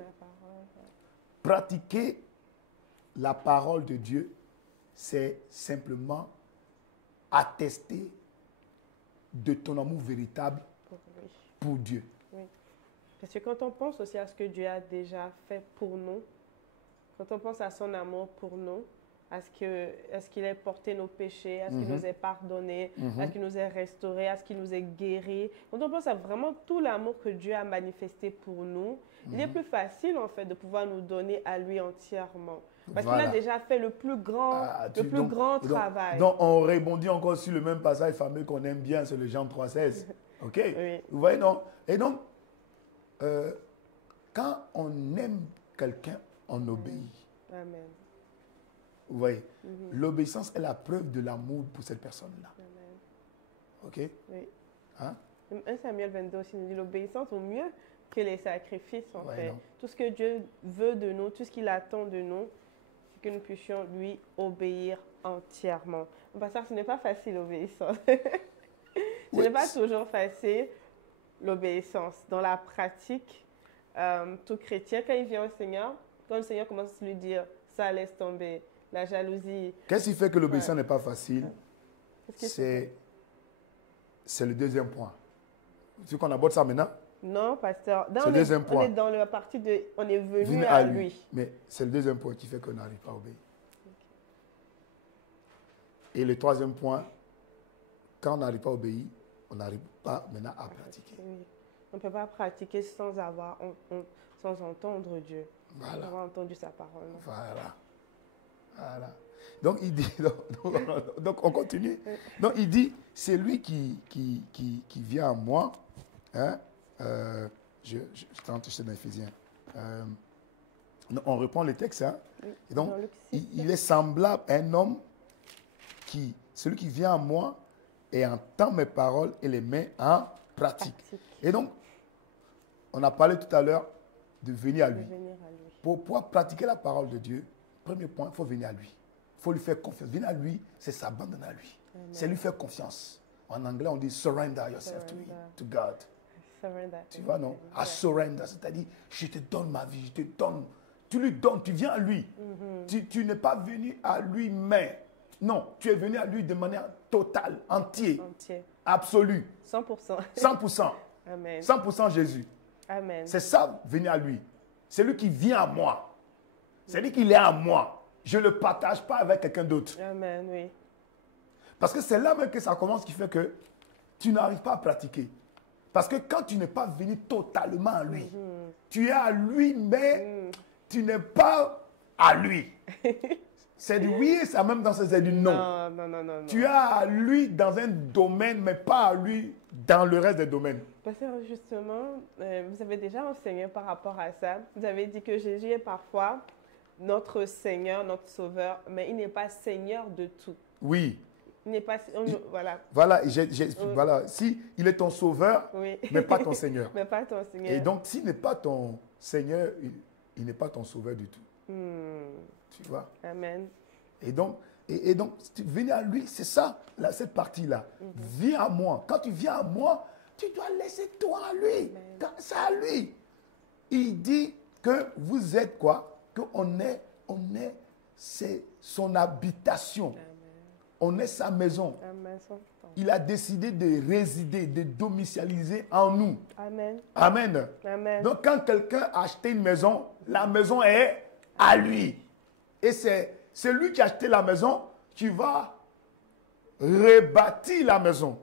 pratiquer la parole de Dieu, c'est simplement attester de ton amour véritable pour Dieu. Oui. Parce que quand on pense aussi à ce que Dieu a déjà fait pour nous, quand on pense à son amour pour nous, à ce qu'il ait porté nos péchés, à ce qu'il nous ait pardonné, à ce qu'il nous ait restauré, à ce qu'il nous ait guéri. Quand on pense à vraiment tout l'amour que Dieu a manifesté pour nous, il est plus facile en fait de pouvoir nous donner à lui entièrement. Parce qu'il a déjà fait le plus grand, travail. Donc on rebondit encore sur le même passage fameux qu'on aime bien, c'est le Jean 3,16. Ok? Oui. Vous voyez, non? Et donc, quand on aime quelqu'un, on obéit. Amen. Vous voyez, l'obéissance est la preuve de l'amour pour cette personne-là. Ok? Oui. Hein? 1 Samuel 22 aussi nous dit l'obéissance vaut mieux que les sacrifices en fait. Non. Tout ce que Dieu veut de nous, tout ce qu'il attend de nous, c'est que nous puissions lui obéir entièrement. Parce que ce n'est pas facile l'obéissance. Ce n'est pas toujours facile l'obéissance. Dans la pratique, tout chrétien, quand il vient au Seigneur, quand le Seigneur commence à lui dire ça, laisse tomber. La jalousie. Qu'est-ce qui fait que l'obéissance n'est pas facile? C'est le deuxième point. Tu veux qu'on aborde ça maintenant? Non, pasteur. C'est le deuxième point. On est dans la partie de... On est venu à lui. Mais c'est le deuxième point qui fait qu'on n'arrive pas à obéir. Okay. Et le troisième point, quand on n'arrive pas à obéir, on n'arrive pas maintenant à pratiquer. Oui. On ne peut pas pratiquer sans entendre Dieu. Voilà. Sans avoir entendu sa parole. Voilà. Donc, il dit, donc, on continue. Donc, il dit, c'est lui qui vient à moi. Hein, je tente, je sais dans Éphésiens. On reprend le texte. Hein. Et donc, il est semblable à un homme celui qui vient à moi et entend mes paroles et les met en pratique. Et donc, on a parlé tout à l'heure de venir à lui. Pour pouvoir pratiquer la parole de Dieu, premier point, il faut venir à lui. Il faut lui faire confiance. Venir à lui, c'est s'abandonner à lui. Amen. C'est lui faire confiance. En anglais, on dit surrender yourself to God. Surrender. Tu vois, non? À surrender, c'est-à-dire, je te donne ma vie, je te donne. Tu lui donnes, tu viens à lui. Tu n'es pas venu à lui, mais non, tu es venu à lui de manière totale, entière, absolue. 100%. 100%. Amen. 100% Jésus. Amen. C'est ça, venir à lui. C'est lui qui vient à moi. C'est lui qui est à moi. Je ne le partage pas avec quelqu'un d'autre. Amen, oui. Parce que c'est là même que ça commence qui fait que tu n'arrives pas à pratiquer. Parce que quand tu n'es pas venu totalement à lui, tu es à lui, mais tu n'es pas à lui. C'est du oui et ça même dans c'est du non. Non. Tu es à lui dans un domaine, mais pas à lui dans le reste des domaines. Parce que justement, vous avez déjà enseigné par rapport à ça. Vous avez dit que Jésus est parfois notre Seigneur, notre Sauveur, mais il n'est pas Seigneur de tout. Oui. Il n'est pas... voilà. Voilà, voilà. Si il est ton Sauveur, oui. mais pas ton Seigneur. Mais pas ton Seigneur. Et donc, s'il n'est pas ton Seigneur, il n'est pas ton Sauveur du tout. Tu vois? Amen. Et donc, si tu venais à lui, c'est ça, là, cette partie-là. Viens à moi. Quand tu viens à moi, tu dois laisser toi à lui. C'est à lui. Il dit que vous êtes quoi? Qu'on est, c'est son habitation. Amen. On est sa maison. Amen. Il a décidé de résider, de domiciliser en nous. Amen. Amen. Amen. Donc, quand quelqu'un a acheté une maison, la maison est à lui. Et c'est lui qui a acheté la maison, tu vas rebâtir la maison,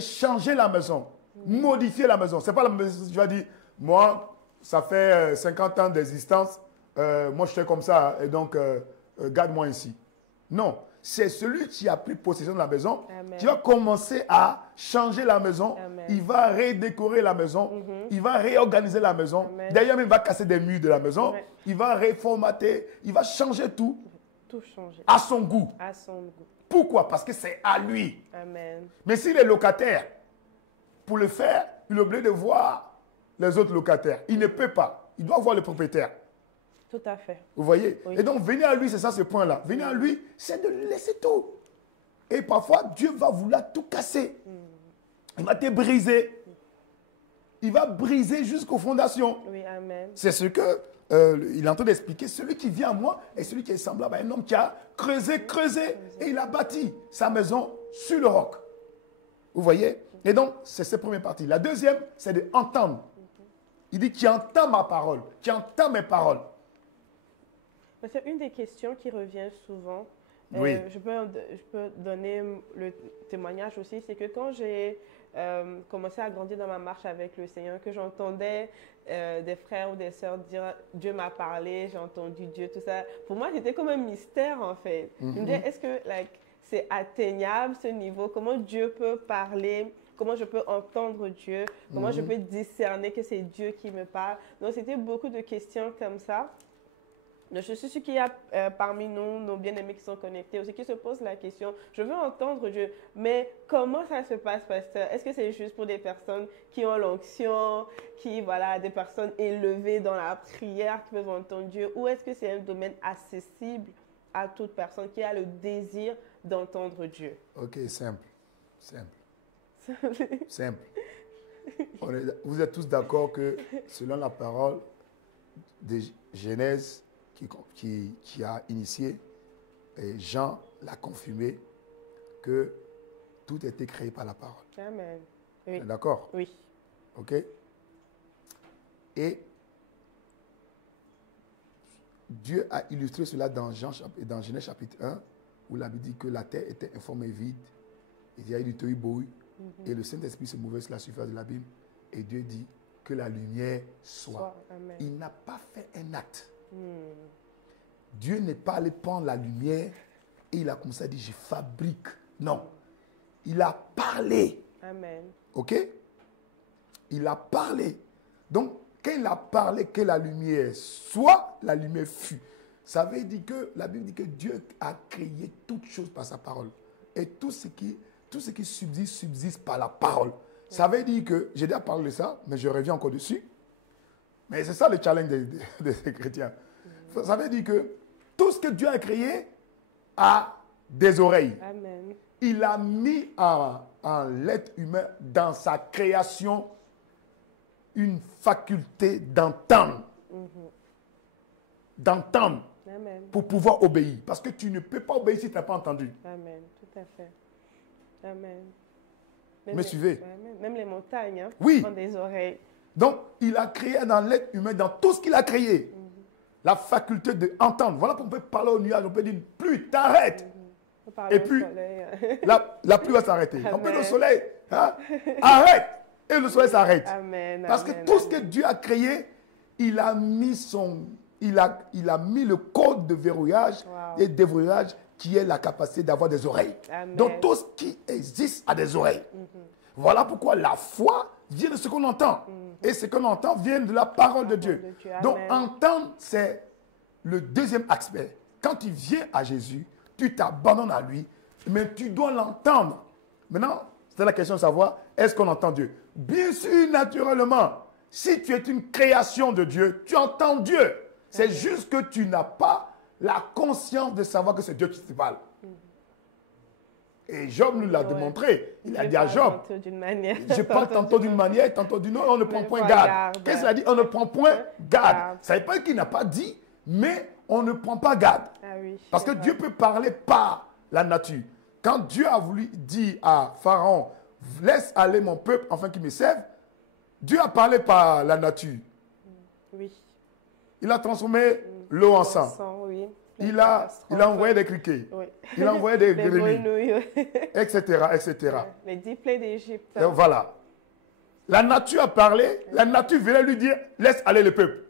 changer la maison, modifier la maison. Ce n'est pas la maison, tu vas dire, moi, ça fait 50 ans d'existence, moi je suis comme ça, et donc garde-moi ici. Non, c'est celui qui a pris possession de la maison, Amen. qui va commencer à changer la maison, Amen. il va redécorer la maison, il va réorganiser la maison, d'ailleurs il va casser des murs de la maison, il va réformater, il va changer tout, changer. À son goût. À son goût. Pourquoi? Parce que c'est à lui. Amen. Mais s'il est locataire, pour le faire, il est obligé de voir les autres locataires. Il ne peut pas, il doit voir le propriétaire. Tout à fait. Vous voyez? Oui. Et donc, venir à lui, c'est ça ce point-là. Venir à lui, c'est de laisser tout. Et parfois, Dieu va vouloir tout casser. Il va te briser. Il va briser jusqu'aux fondations. Oui, amen. C'est ce que il est en train d'expliquer. Celui qui vient à moi est celui qui est semblable à un homme qui a creusé, et il a bâti sa maison sur le roc. Vous voyez? Et donc, c'est cette première partie. La deuxième, c'est d'entendre. Il dit, qui entend ma parole, qui entend mes paroles. C'est une des questions qui revient souvent. Oui. Je peux donner le témoignage aussi. C'est que quand j'ai commencé à grandir dans ma marche avec le Seigneur, que j'entendais des frères ou des sœurs dire « Dieu m'a parlé, j'ai entendu Dieu », tout ça. Pour moi, c'était comme un mystère, en fait. Je me disais, est-ce que c'est atteignable, ce niveau? Comment Dieu peut parler? Comment je peux entendre Dieu? Comment je peux discerner que c'est Dieu qui me parle? Donc, c'était beaucoup de questions comme ça. Donc, je suis sûre qu'il y a parmi nous, nos bien-aimés qui sont connectés aussi, qui se posent la question, je veux entendre Dieu, mais comment ça se passe, pasteur? Est-ce que c'est juste pour des personnes qui ont l'onction, des personnes élevées dans la prière qui peuvent entendre Dieu, ou est-ce que c'est un domaine accessible à toute personne qui a le désir d'entendre Dieu? Ok, simple. Vous êtes tous d'accord que selon la parole de Genèse, qui a initié, et Jean l'a confirmé, que tout a été créé par la parole. Amen. Oui. D'accord? Oui. Ok? Et Dieu a illustré cela dans Genèse chapitre 1, où la Bible dit que la terre était informe et vide. Il y a eu du tohu-bohu, et le Saint-Esprit se mouvait sur la surface de l'abîme, et Dieu dit que la lumière soit. Amen. Il n'a pas fait un acte. Dieu n'est pas allé prendre la lumière et il a commencé à dire, je fabrique. Non. Il a parlé. Amen. OK? Il a parlé. Donc, quand il a parlé que la lumière soit, la lumière fut. Ça veut dire que la Bible dit que Dieu a créé toutes choses par sa parole. Et tout ce qui subsiste, subsiste par la parole. Ça veut dire que, j'ai déjà parlé de ça, mais je reviens encore dessus. Mais c'est ça le challenge des chrétiens. Ça veut dire que tout ce que Dieu a créé a des oreilles. Amen. Il a mis en l'être humain dans sa création une faculté d'entendre. D'entendre Amen. pour pouvoir obéir. Parce que tu ne peux pas obéir si tu n'as pas entendu. Amen. Tout à fait. Amen. Me suivez? Même les montagnes hein, Oui. ont des oreilles. Donc, il a créé dans l'être humain, dans tout ce qu'il a créé, la faculté d'entendre. Voilà qu'on peut parler au nuage, on peut dire, pluie, t'arrêtes. On parle Et au puis, soleil. la pluie va s'arrêter. On peut Amen. le soleil, hein, arrête. Et le soleil s'arrête. Amen. Parce que tout ce que Dieu a créé, il a mis il a mis le code de verrouillage Wow. et déverrouillage qui est la capacité d'avoir des oreilles. Amen. Donc tout ce qui existe a des oreilles. Voilà pourquoi la foi vient de ce qu'on entend. Et ce qu'on entend vient de la parole de Dieu. de Dieu. Donc Amen. entendre, c'est le deuxième aspect. Quand tu viens à Jésus, tu t'abandonnes à lui, mais tu dois l'entendre. Maintenant, c'est la question de savoir, est-ce qu'on entend Dieu? Bien sûr, naturellement, si tu es une création de Dieu, tu entends Dieu. C'est juste que tu n'as pas la conscience de savoir que c'est Dieu qui te parle. Et Job nous l'a démontré. Il a Dieu dit à parle Job, tantôt d'une manière, je parle tantôt d'une manière, tantôt d'une autre, on ne prend Mais point pas garde. garde. Qu'est-ce qu'il a dit? On ne prend point garde. Garde. Ça ne veut pas dire qu'il n'a pas dit, mais on ne prend pas garde. Ah oui, Parce que c'est Dieu vrai. peut parler par la nature. Quand Dieu a voulu dire à Pharaon, laisse aller mon peuple afin qu'il me serve, Dieu a parlé par la nature. Oui. Il a transformé l'eau en sang. Sang, oui. Il a envoyé des criquets. Oui. Il a envoyé des Les grenouilles, grenouilles, oui. etc., etc. Les 10 plaies d'Égypte. Et voilà. La nature a parlé, la nature venait lui dire, laisse aller le peuple.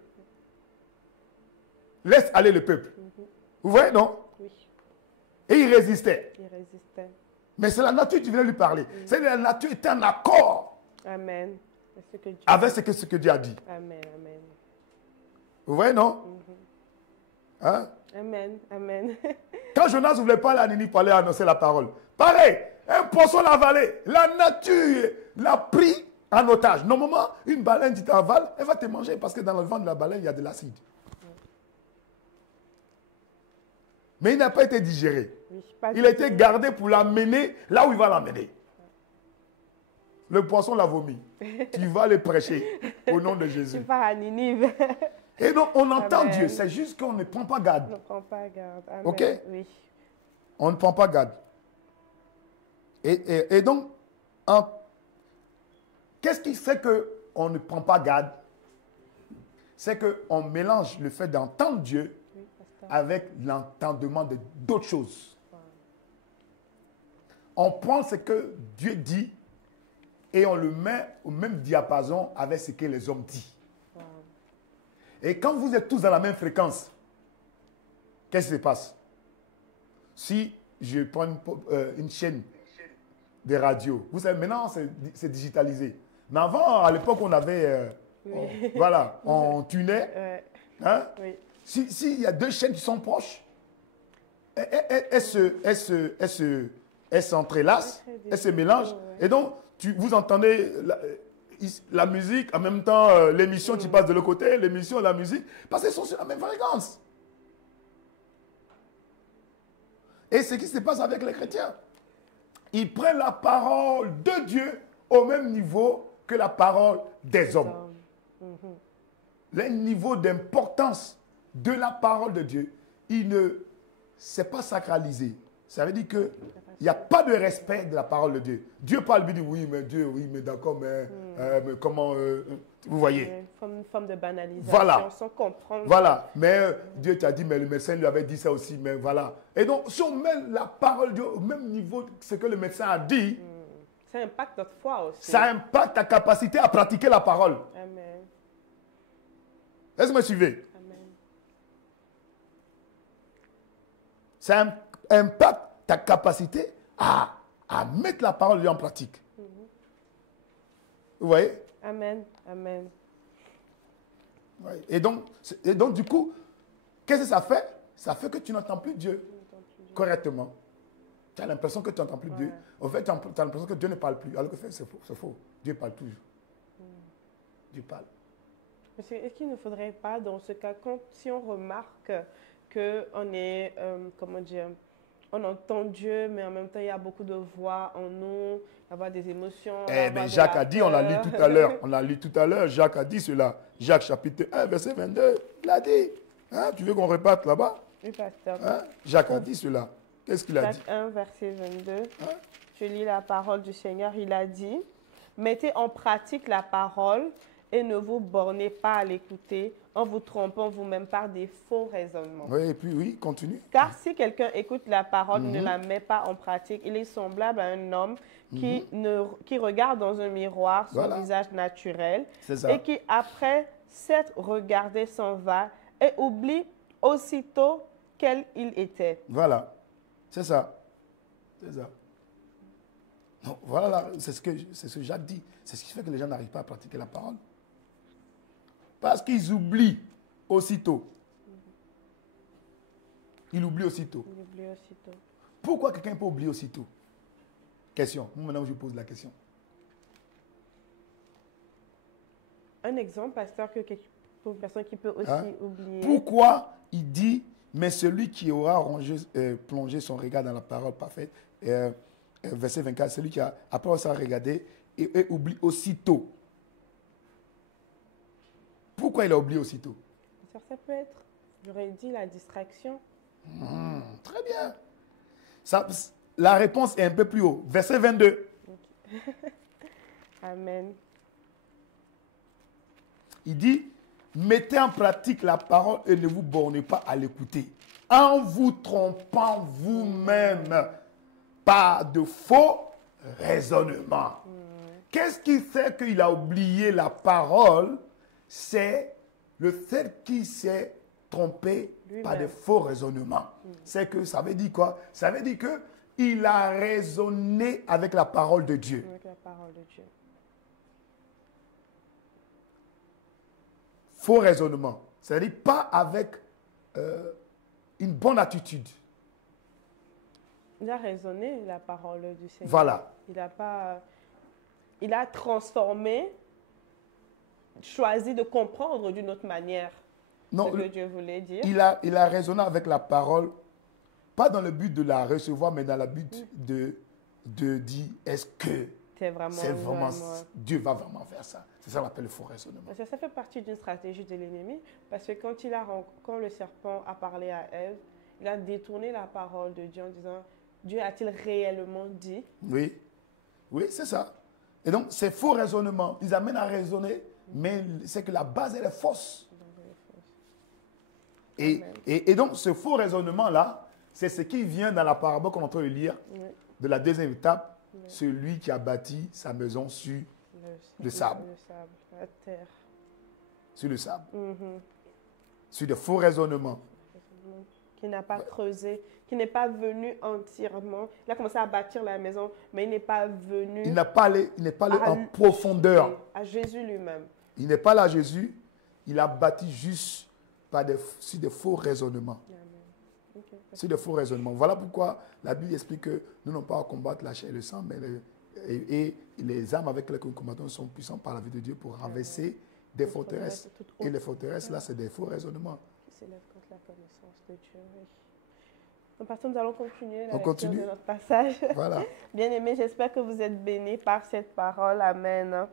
Laisse aller le peuple. Vous voyez, non? Oui, Et il résistait. il résistait. Mais c'est la nature qui venait lui parler. C'est la nature était en accord Amen. C'est ce que Dieu avec ce que Dieu a dit. Amen, amen. Vous voyez, non? Hein? Amen, amen. Quand Jonas ne voulait pas aller à Ninive pour aller annoncer la parole, pareil, un poisson l'a avalé. La nature l'a pris en otage. Normalement, une baleine, tu t'avales, elle va te manger parce que dans le ventre de la baleine, il y a de l'acide. Mais il n'a pas été digéré. Oui, pas Il du a été tout. gardé pour l'amener là où il va l'amener. Le poisson l'a vomi. Tu vas le prêcher au nom de Tu Jésus. pars à Ninive. Et donc, on entend Amen. Dieu. C'est juste qu'on ne prend pas garde. Ne prends pas garde. Amen. Ok? Oui. On ne prend pas garde. Et donc, qu'est-ce qui fait qu'on ne prend pas garde? C'est qu'on mélange le fait d'entendre Dieu Oui, pasteur. avec l'entendement de d'autres choses. On prend ce que Dieu dit et on le met au même diapason avec ce que les hommes disent. Wow. Et quand vous êtes tous dans la même fréquence, qu'est-ce qui se passe? Si je prends une chaîne de radio, vous savez, maintenant c'est digitalisé. Mais avant, à l'époque, on avait, voilà, on tunait. Hein? Oui. S'il y a deux chaînes qui sont proches, elles s'entrelacent, elles se mélangent. Et donc, vous entendez la musique, en même temps, l'émission qui passe de l'autre côté, l'émission, la musique, parce qu'elles sont sur la même fréquence. Et ce qui se passe avec les chrétiens, ils prennent la parole de Dieu au même niveau que la parole des hommes. Le niveau d'importance de la parole de Dieu, il ne s'est pas sacralisé. Ça veut dire qu'il n'y a pas de respect de la parole de Dieu. Dieu parle, il dit oui, mais Dieu, oui, mais d'accord, mais comment, vous voyez. Une forme de banalisation, Voilà. sans comprendre. Voilà, mais Dieu t'a dit, mais le médecin lui avait dit ça aussi, mais voilà. Et donc, si on met la parole de Dieu au même niveau que ce que le médecin a dit, Ça impacte notre foi aussi. ça impacte ta capacité à pratiquer la parole. Amen. Est-ce que vous me suivez? Amen. Ça impacte ta capacité à mettre la parole de Dieu en pratique. Vous voyez? Amen. Amen. Ouais. Et donc, du coup, qu'est-ce que ça fait? Ça fait que tu n'entends plus Dieu correctement. Tu as l'impression que tu n'entends plus Dieu. En fait, tu as l'impression que Dieu ne parle plus. Alors que c'est faux, c'est faux. Dieu parle toujours. Dieu parle. Est-ce qu'il ne faudrait pas, dans ce cas, si on remarque qu'on est, comment dire, on entend Dieu, mais en même temps, il y a beaucoup de voix en nous, il va y avoir des émotions. Mais Jacques a dit, on l'a lu tout à l'heure, Jacques a dit cela. Jacques chapitre 1, verset 22, il a dit. Hein, tu veux qu'on répète là-bas? Oui, pasteur. Hein? Jacques a dit cela. Qu'est-ce qu'il a dit? Jacques 1, verset 22. Hein? Je lis la parole du Seigneur. Il a dit, mettez en pratique la parole et ne vous bornez pas à l'écouter en vous trompant vous-même par des faux raisonnements. Oui, et puis oui, continue. Car si quelqu'un écoute la parole et ne la met pas en pratique, il est semblable à un homme qui regarde dans un miroir son visage naturel et qui, après s'être regardé, s'en va et oublie aussitôt quel il était. Voilà, c'est ça. C'est ça. Donc, voilà, c'est ce que Jacques dit. C'est ce qui fait que les gens n'arrivent pas à pratiquer la parole. Parce qu'ils oublient aussitôt. Ils oublient aussitôt. Pourquoi quelqu'un peut oublier aussitôt? Question. Maintenant, je pose la question. Un exemple, pasteur, pour une personne qui peut aussi oublier. Pourquoi il dit, mais celui qui aura plongé son regard dans la parole parfaite, verset 24, celui qui a, après ça, regardé et oublie aussitôt. Pourquoi il a oublié aussitôt? Ça peut être, j'aurais dit, la distraction. Très bien. La réponse est un peu plus haut. Verset 22. Okay. Amen. Il dit, mettez en pratique la parole et ne vous bornez pas à l'écouter. En vous trompant vous-même par de faux raisonnements. Qu'est-ce qui fait qu'il a oublié la parole? C'est le fait qu'il s'est trompé par de faux raisonnements. C'est que ça veut dire quoi? Ça veut dire qu'il a raisonné avec la parole de Dieu. Avec la parole de Dieu. Faux raisonnement. C'est-à-dire pas avec une bonne attitude. Il a raisonné la parole du Seigneur. Voilà. Il a transformé, choisi de comprendre d'une autre manière ce que Dieu voulait dire. Il a raisonné avec la parole, pas dans le but de la recevoir, mais dans le but de dire, est-ce que Dieu va vraiment faire ça? C'est ça qu'on appelle le faux raisonnement. Ça fait partie d'une stratégie de l'ennemi, parce que quand le serpent a parlé à Ève, il a détourné la parole de Dieu en disant, Dieu a-t-il réellement dit? Oui, c'est ça. Et donc, ces faux raisonnements, ils amènent à raisonner, mais c'est que la base, elle est fausse. Et donc, ce faux raisonnement-là, c'est ce qui vient dans la parabole qu'on est en train de lire, de la deuxième étape, celui qui a bâti sa maison sur le sable. La terre. Sur le sable. Sur des faux raisonnements. Qui n'a pas creusé, qui n'est pas venu entièrement. Il a commencé à bâtir la maison, mais il n'est pas venu. Il n'est pas allé en profondeur. À Jésus lui-même. Il n'est pas là à Jésus. Il a bâti juste sur des faux raisonnements. Okay. Sur des faux raisonnements. Voilà pourquoi la Bible explique que nous n'avons pas à combattre la chair et le sang, mais les armes avec lesquelles nous combattons sont puissantes par la vie de Dieu pour renverser des forteresses. Et les forteresses, là, c'est des faux raisonnements. Qui s'élèvent contre la connaissance de Dieu. Oui. Donc, pasteur, nous allons continuer la lecture de notre passage. Voilà. Bien aimé, j'espère que vous êtes bénis par cette parole. Amen.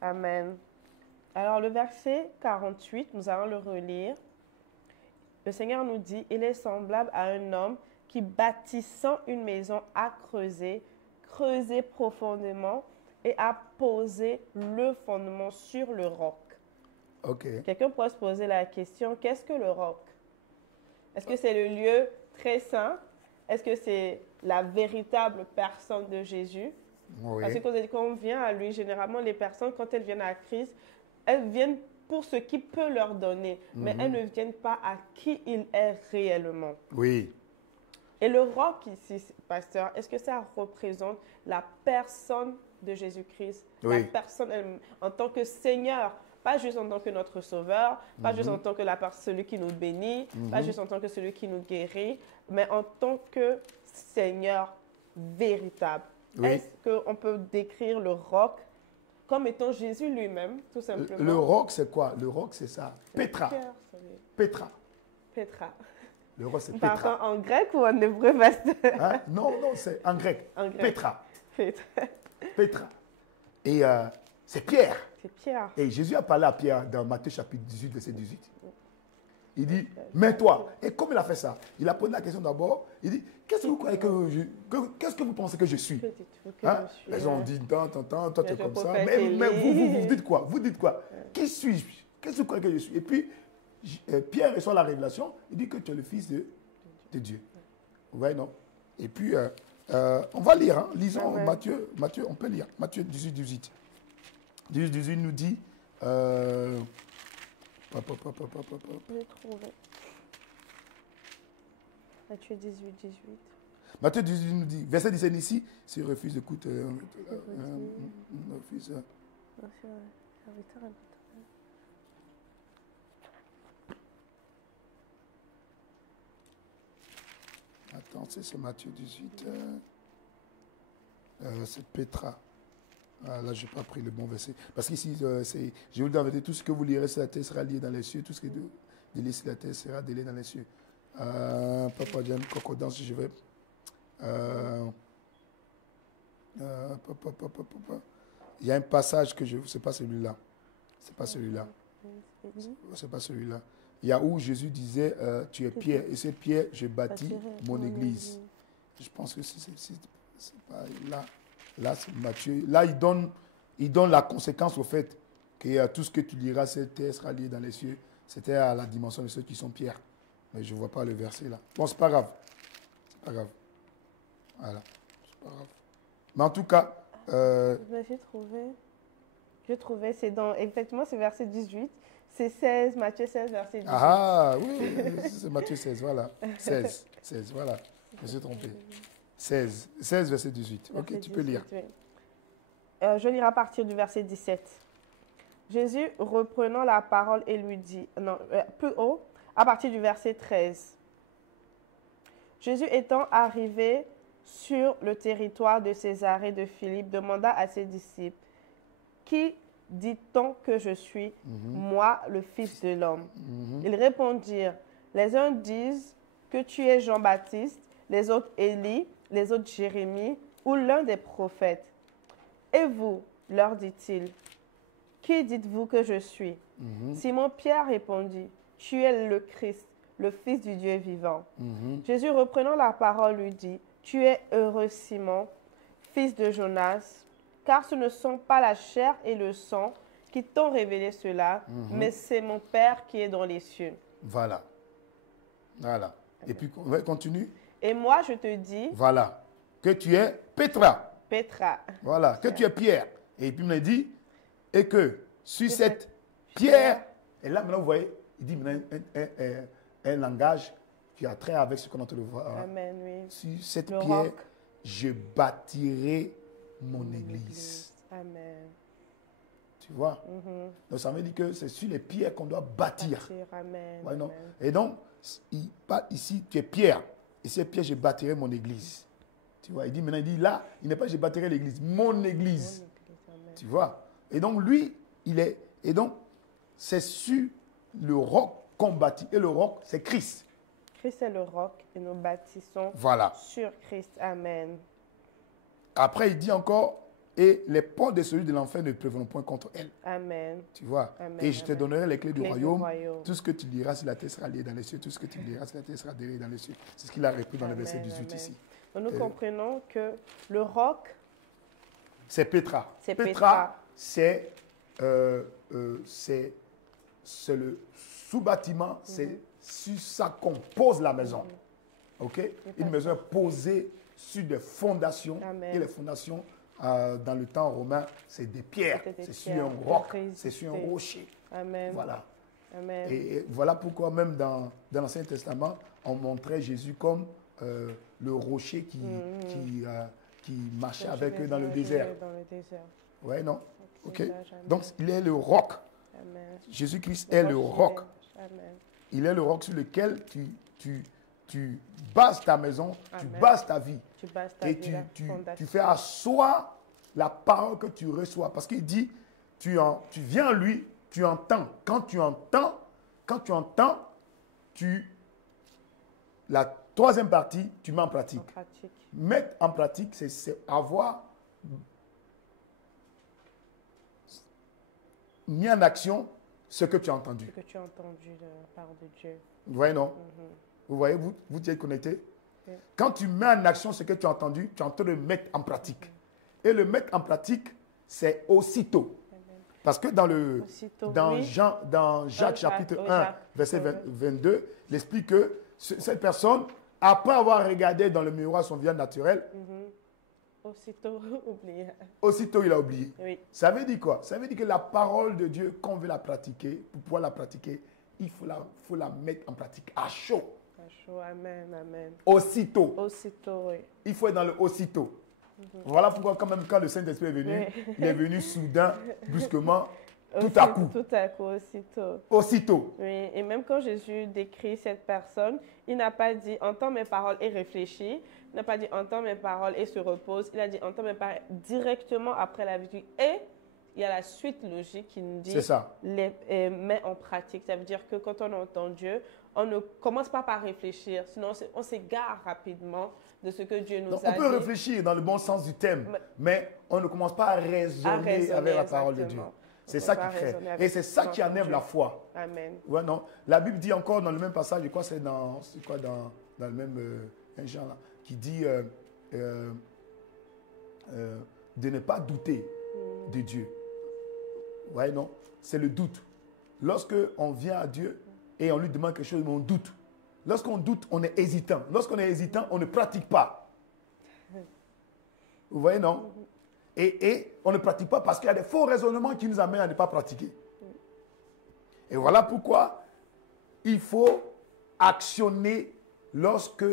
Amen. Alors, le verset 48, nous allons le relire. Le Seigneur nous dit, il est semblable à un homme qui, bâtissant une maison, a creusé profondément et a posé le fondement sur le roc. Okay. Quelqu'un pourrait se poser la question, qu'est-ce que le roc? Est-ce que c'est le lieu très saint? Est-ce que c'est la véritable personne de Jésus? Oui. Parce que quand on vient à lui, généralement, les personnes, quand elles viennent à Christ, elles viennent pour ce qu'il peut leur donner, mais elles ne viennent pas à qui il est réellement. Oui. Et le roc ici, pasteur, est-ce que ça représente la personne de Jésus-Christ, la Oui. personne en tant que Seigneur, pas juste en tant que notre Sauveur, pas juste en tant que celui qui nous bénit, pas juste en tant que celui qui nous guérit, mais en tant que Seigneur véritable. Oui. Est-ce qu'on peut décrire le roc comme étant Jésus lui-même, tout simplement? Le roc, c'est quoi? Le roc, c'est ça. La Petra. pierre, ça veut dire. Petra. Petra. Le roc, c'est Nous Petra. parlons en grec ou en hébreu, pasteur? Hein? Non, non, c'est en grec. En grec. Petra. Petra. Petra. Et c'est Pierre. C'est Pierre. Et Jésus a parlé à Pierre dans Matthieu chapitre 18, verset 18. Il dit, mets-toi. Et comme il a fait ça, il a posé la question d'abord. Il dit, qu'est-ce que vous croyez qu'est-ce que vous pensez que je suis? Que dites-vous que Hein? je suis, Ils ont dit, toi tu es le comme ça. prophète Mais Élie. vous dites quoi? Vous dites quoi? Qui suis-je? Qu'est-ce que vous croyez que je suis? Et puis, Pierre reçoit la révélation. Il dit que tu es le fils de Dieu. Vous voyez, non? Et puis, on va lire. Hein? Lisons Ouais. Matthieu, on peut lire. Matthieu 18, 18. 18, 18 nous dit... J'ai trouvé. Matthieu 18, 18. Matthieu 18 nous dit, verset 17 ici, s'il refuse, écoute, refuse, attends, c'est Matthieu 18, c'est Petra. Ah, là, je n'ai pas pris le bon verset. Parce qu'ici, je vous dis, tout ce que vous lirez sur la terre sera lié dans les cieux, tout ce que vous déliez sur la terre sera délié dans les cieux. Papa John, concordance, je vais... Il y a un passage que je... C'est pas celui-là. C'est pas celui-là. C'est pas celui-là. Il y a où Jésus disait, tu es Pierre, et c'est Pierre, je bâtis mon église. Je pense que c'est pas là. Là, c'est Matthieu. Là, il donne la conséquence au fait que tout ce que tu liras, cette terre sera lié dans les cieux. C'était à la dimension de ceux qui sont pierres. Mais je ne vois pas le verset là. Bon, c'est pas grave. C'est pas grave. Voilà. C'est pas grave. Mais en tout cas... J'ai trouvé, c'est dans, effectivement, c'est verset 18. C'est 16, Matthieu 16, verset 18. Ah, oui, c'est Matthieu 16, voilà. 16, voilà. Je me suis trompé. 16, verset 18. Ok, Verset tu peux lire. 18, oui. Je lirai à partir du verset 17. Jésus, reprenant la parole, et lui dit, plus haut, à partir du verset 13. Jésus étant arrivé sur le territoire de Césarée de Philippe, demanda à ses disciples, qui dit-on que je suis, moi, le Fils de l'homme? Ils répondirent, les uns disent que tu es Jean-Baptiste, les autres Élie, les autres Jérémie ou l'un des prophètes. Et vous, leur dit-il, qui dites-vous que je suis? Simon-Pierre répondit, tu es le Christ, le Fils du Dieu vivant. Jésus, reprenant la parole, lui dit, tu es heureux, Simon, fils de Jonas, car ce ne sont pas la chair et le sang qui t'ont révélé cela, mais c'est mon Père qui est dans les cieux. Voilà. Voilà. Et puis, continue. Et moi, je te dis, Voilà. Que tu es Petra. Petra. Voilà. Que tu es Pierre. Et puis, il me dit, et que sur cette pierre, et là, maintenant, vous voyez, il dit maintenant un langage qui a trait avec ce qu'on entend le voir. Amen, oui. Sur cette Le pierre, roc. je bâtirai mon église. Amen. Tu vois? Donc, ça veut dire que c'est sur les pierres qu'on doit bâtir. Amen. Ouais, non? Amen. Et donc, il parle ici, tu es Pierre. Et ces pierres, je bâtirai mon église. Tu vois? Il dit maintenant, il dit là, il n'est pas je bâtirai l'église, mon église. Amen. Tu vois? Et donc, lui, et donc, c'est sur le roc qu'on bâtit. Et le roc, c'est Christ. Christ est le roc et nous bâtissons Voilà. sur Christ. Amen. Après, il dit encore, et les portes de celui de l'enfer ne prévaudront point contre elle. Amen. Tu vois? Amen, Et je te amen. donnerai les clés du Clés du royaume. royaume. Tout ce que tu liras sur la terre sera lié dans les cieux. Tout ce que tu liras sur la terre sera lié dans les cieux. C'est ce qu'il a repris dans le Amen, verset 18 amen. ici. Donc, nous comprenons que le roc, C'est Petra. C'est Petra, c'est le sous-bâtiment, c'est sur ça qu'on pose la maison. OK? Une maison est posée sur des fondations. Amen. Et les fondations, dans le temps romain, c'est des pierres. C'était des C'est sur pierres un pour roc. résister. C'est sur un rocher. Amen. Voilà. Amen. Et voilà pourquoi même dans l'Ancien Testament, on montrait Jésus comme le rocher qui marchait Je avec vais eux dans le dire, désert. Dans le désert. Ouais, non? Ok. Ça, jamais. Donc, il est le roc. Amen. Jésus-Christ est le roc. Amen. Il est le roc sur lequel tu bases ta maison, tu Amen. bases ta vie. Tu bases ta Et vie, la tu fondation. fais asseoir la parole que tu reçois. Parce qu'il dit, tu viens à lui, tu entends. Quand tu entends, la troisième partie, tu mets en pratique. En pratique. Mettre en pratique, c'est avoir mis en action ce que tu as entendu. Ce que tu as entendu de la part de Dieu. Vous voyez, non? Mhm. Vous voyez, vous êtes connectés? Oui. Quand tu mets en action ce que tu as entendu, tu es en train de le mettre en pratique. Et le mettre en pratique, c'est aussitôt. Amen. Parce que dans Oui. Jacques chapitre 1, Jacques, verset oui. 22, il explique que cette personne, après avoir regardé dans le miroir son visage naturel, Mhm. Aussitôt oublié. aussitôt il a oublié. Oui. Ça veut dire quoi? Ça veut dire que la parole de Dieu, quand on veut la pratiquer, pour pouvoir la pratiquer, il faut la mettre en pratique à chaud. À chaud. Amen. Amen. Aussitôt. Aussitôt, oui. Il faut être dans le aussitôt. Voilà pourquoi quand le Saint-Esprit est venu, Oui. il est venu soudain, brusquement, tout à coup. Tout à coup, aussitôt. Aussitôt. Oui, et même quand Jésus décrit cette personne, il n'a pas dit « entends mes paroles et réfléchis ». Il n'a pas dit « entends mes paroles et se repose ». Il a dit « entends mes paroles » directement après la vie. Et il y a la suite logique qui nous dit C'est ça. « mets en pratique ». Ça veut dire que quand on entend Dieu, on ne commence pas par réfléchir, sinon on s'égare rapidement de ce que Dieu nous Donc, a on dit. peut réfléchir dans le bon sens du thème, mais on ne commence pas à raisonner avec la parole de Dieu. exactement. C'est On ça peut pas qui crée. raisonner Et avec c'est ça qui notre enlève Dieu. la foi. Amen. Ouais, non. La Bible dit encore dans le même passage, je crois que c'est dans le même un Jean là, qui dit de ne pas douter de Dieu. Ouais, non. C'est le doute. Lorsque on vient à Dieu et on lui demande quelque chose, mais on doute. Lorsqu'on doute, on est hésitant. Lorsqu'on est hésitant, on ne pratique pas. Vous voyez, non? Et on ne pratique pas parce qu'il y a des faux raisonnements qui nous amènent à ne pas pratiquer. Et voilà pourquoi il faut actionner lorsque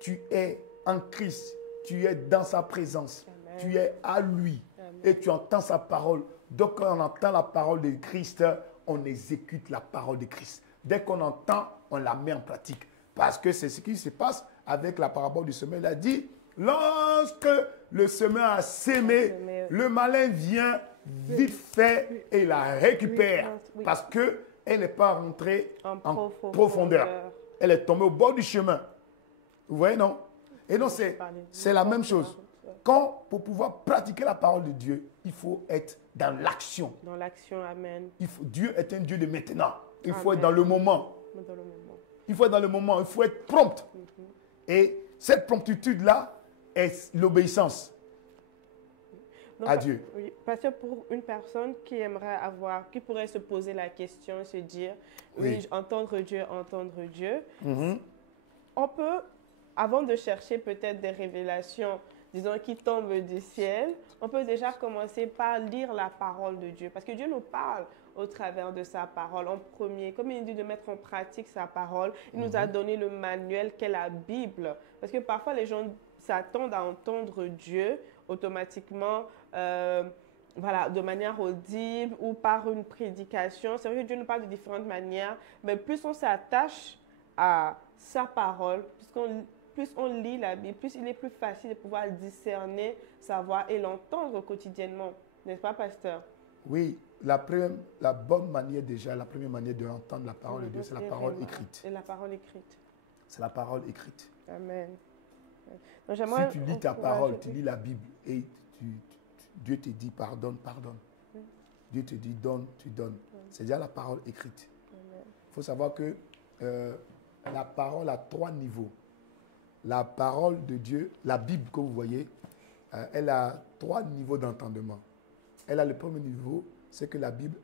tu es en Christ, tu es dans sa présence, Amen. tu es à lui Amen. et tu entends sa parole. Donc quand on entend la parole de Christ, on exécute la parole de Christ. Dès qu'on entend, on la met en pratique. Parce que c'est ce qui se passe avec la parabole du semeur. Il a dit, lorsque le semeur a sémé, le malin vient vite fait et la récupère. Oui. Parce qu'elle n'est pas rentrée En en profondeur. profondeur. Elle est tombée au bord du chemin. Vous voyez, non? Et donc, c'est la même chose. Quand, pour pouvoir pratiquer la parole de Dieu, il faut être dans l'action. Dans l'action, amen. Dieu est un Dieu de maintenant. Il faut Amen. être dans le moment. Dans le moment. Il faut être dans le moment. Il faut être prompt. Et cette promptitude-là est l'obéissance Donc, à Dieu. Oui, parce que pour une personne qui aimerait qui pourrait se poser la question et se dire, Oui. oui, entendre Dieu, Mhm. on peut, avant de chercher peut-être des révélations, disons, qui tombent du ciel, on peut déjà commencer par lire la parole de Dieu. Parce que Dieu nous parle au travers de sa parole en premier. Comme il dit de mettre en pratique sa parole, il nous a donné le manuel qu'est la Bible. Parce que parfois, les gens s'attendent à entendre Dieu automatiquement, voilà, de manière audible ou par une prédication. C'est vrai que Dieu nous parle de différentes manières, mais plus on s'attache à sa parole, plus on lit la Bible, plus il est plus facile de pouvoir discerner sa voix et l'entendre quotidiennement. N'est-ce pas, pasteur? Oui, la bonne manière déjà, la première manière d'entendre la parole de Dieu, c'est la parole écrite. C'est la parole écrite. C'est la parole écrite. Amen. Donc, Si tu lis ta parole, tu lis la Bible et Dieu te dit pardonne, pardonne. Dieu te dit donne, tu donnes. C'est déjà la parole écrite. Il faut savoir que la parole a 3 niveaux. La parole de Dieu, la Bible que vous voyez, elle a 3 niveaux d'entendement. Elle a le premier niveau, c'est que la Bible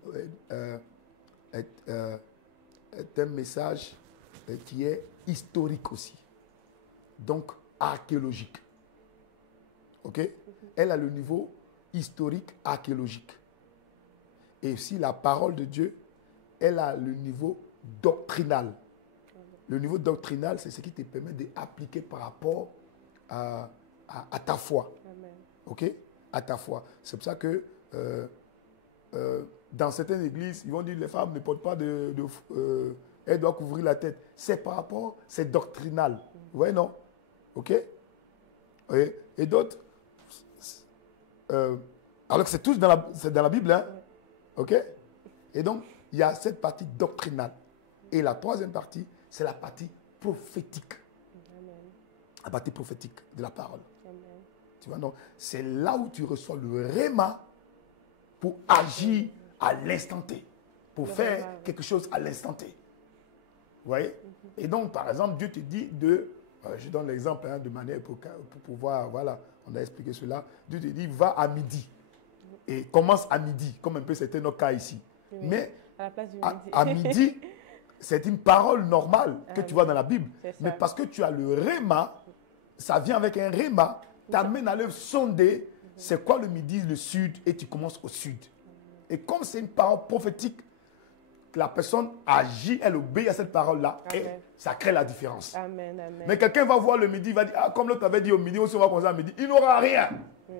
est un message qui est historique aussi. Donc, archéologique. OK? Elle a le niveau historique, archéologique. Et aussi, la parole de Dieu, elle a le niveau doctrinal. Le niveau doctrinal, c'est ce qui te permet d'appliquer par rapport à ta foi. Amen. OK? À ta foi. C'est pour ça que dans certaines églises, ils vont dire les femmes ne portent pas elles doivent couvrir la tête. C'est par rapport, c'est doctrinal. Vous voyez, non? OK? Et d'autres, alors que c'est tous c'est dans la Bible, hein? OK? Et donc, il y a cette partie doctrinale. Et la troisième partie, c'est la partie prophétique. Amen. La partie prophétique de la parole. Amen. Tu vois, non? C'est là où tu reçois le réma pour agir à l'instant T. Pour Le faire réma, oui. quelque chose à l'instant T. Vous voyez? Et donc, par exemple, Dieu te dit je donne l'exemple de manière pour pouvoir, voilà, on a expliqué cela. Dieu te dit, va à midi. Et commence à midi, comme un peu c'était notre cas ici. Oui. Mais À la place du midi. à midi, c'est une parole normale que tu vois dans la Bible. C'est ça. Mais parce que tu as le réma, ça vient avec un réma, t'amène à le sonder, c'est quoi le midi, le sud, et tu commences au sud. Et comme c'est une parole prophétique, la personne agit, elle obéit à cette parole-là, et Amen. ça crée la différence. Amen. Amen. Mais quelqu'un va voir le midi, il va dire, comme l'autre avait dit au midi, aussi on va commencer à midi, il n'aura rien. Oui.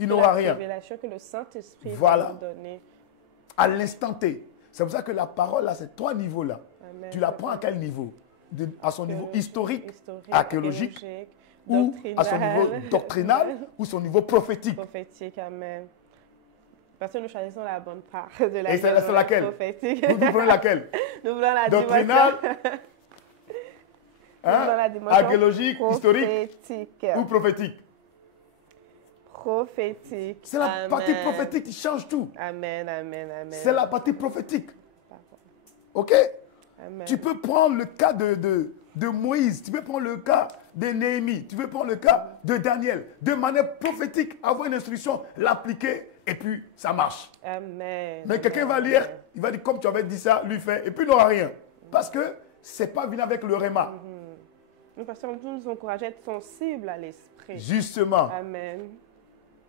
Il n'aura La rien. révélation que le Saint-Esprit Voilà. va nous donner. À l'instant T. C'est pour ça que la parole, là, c'est trois niveaux-là. Amen. Tu la prends à quel niveau? À son niveau historique, Historique, archéologique, ou à son niveau doctrinal, ou son niveau prophétique. prophétique. Amen. Parce que nous choisissons la bonne part de la Et c'est laquelle? prophétique. Vous prenez laquelle? Nous voulons la Doctrinal, dimension. hein, Nous voulons la dimension archéologique, historique prophétique. ou prophétique. Prophétique. C'est la Amen. partie prophétique qui change tout. Amen, amen, amen. C'est la partie prophétique. OK? Amen. Tu peux prendre le cas de Moïse, tu peux prendre le cas de Néhémie, tu peux prendre le cas de Daniel. De manière prophétique, avoir une instruction, l'appliquer, et puis ça marche. Amen. Mais quelqu'un va lire, il va dire comme tu avais dit ça, lui fait, et puis il n'aura rien. Parce que ce n'est pas venu avec le réma. Nous, pasteur, nous encourageons à être sensibles à l'esprit. Justement. Amen.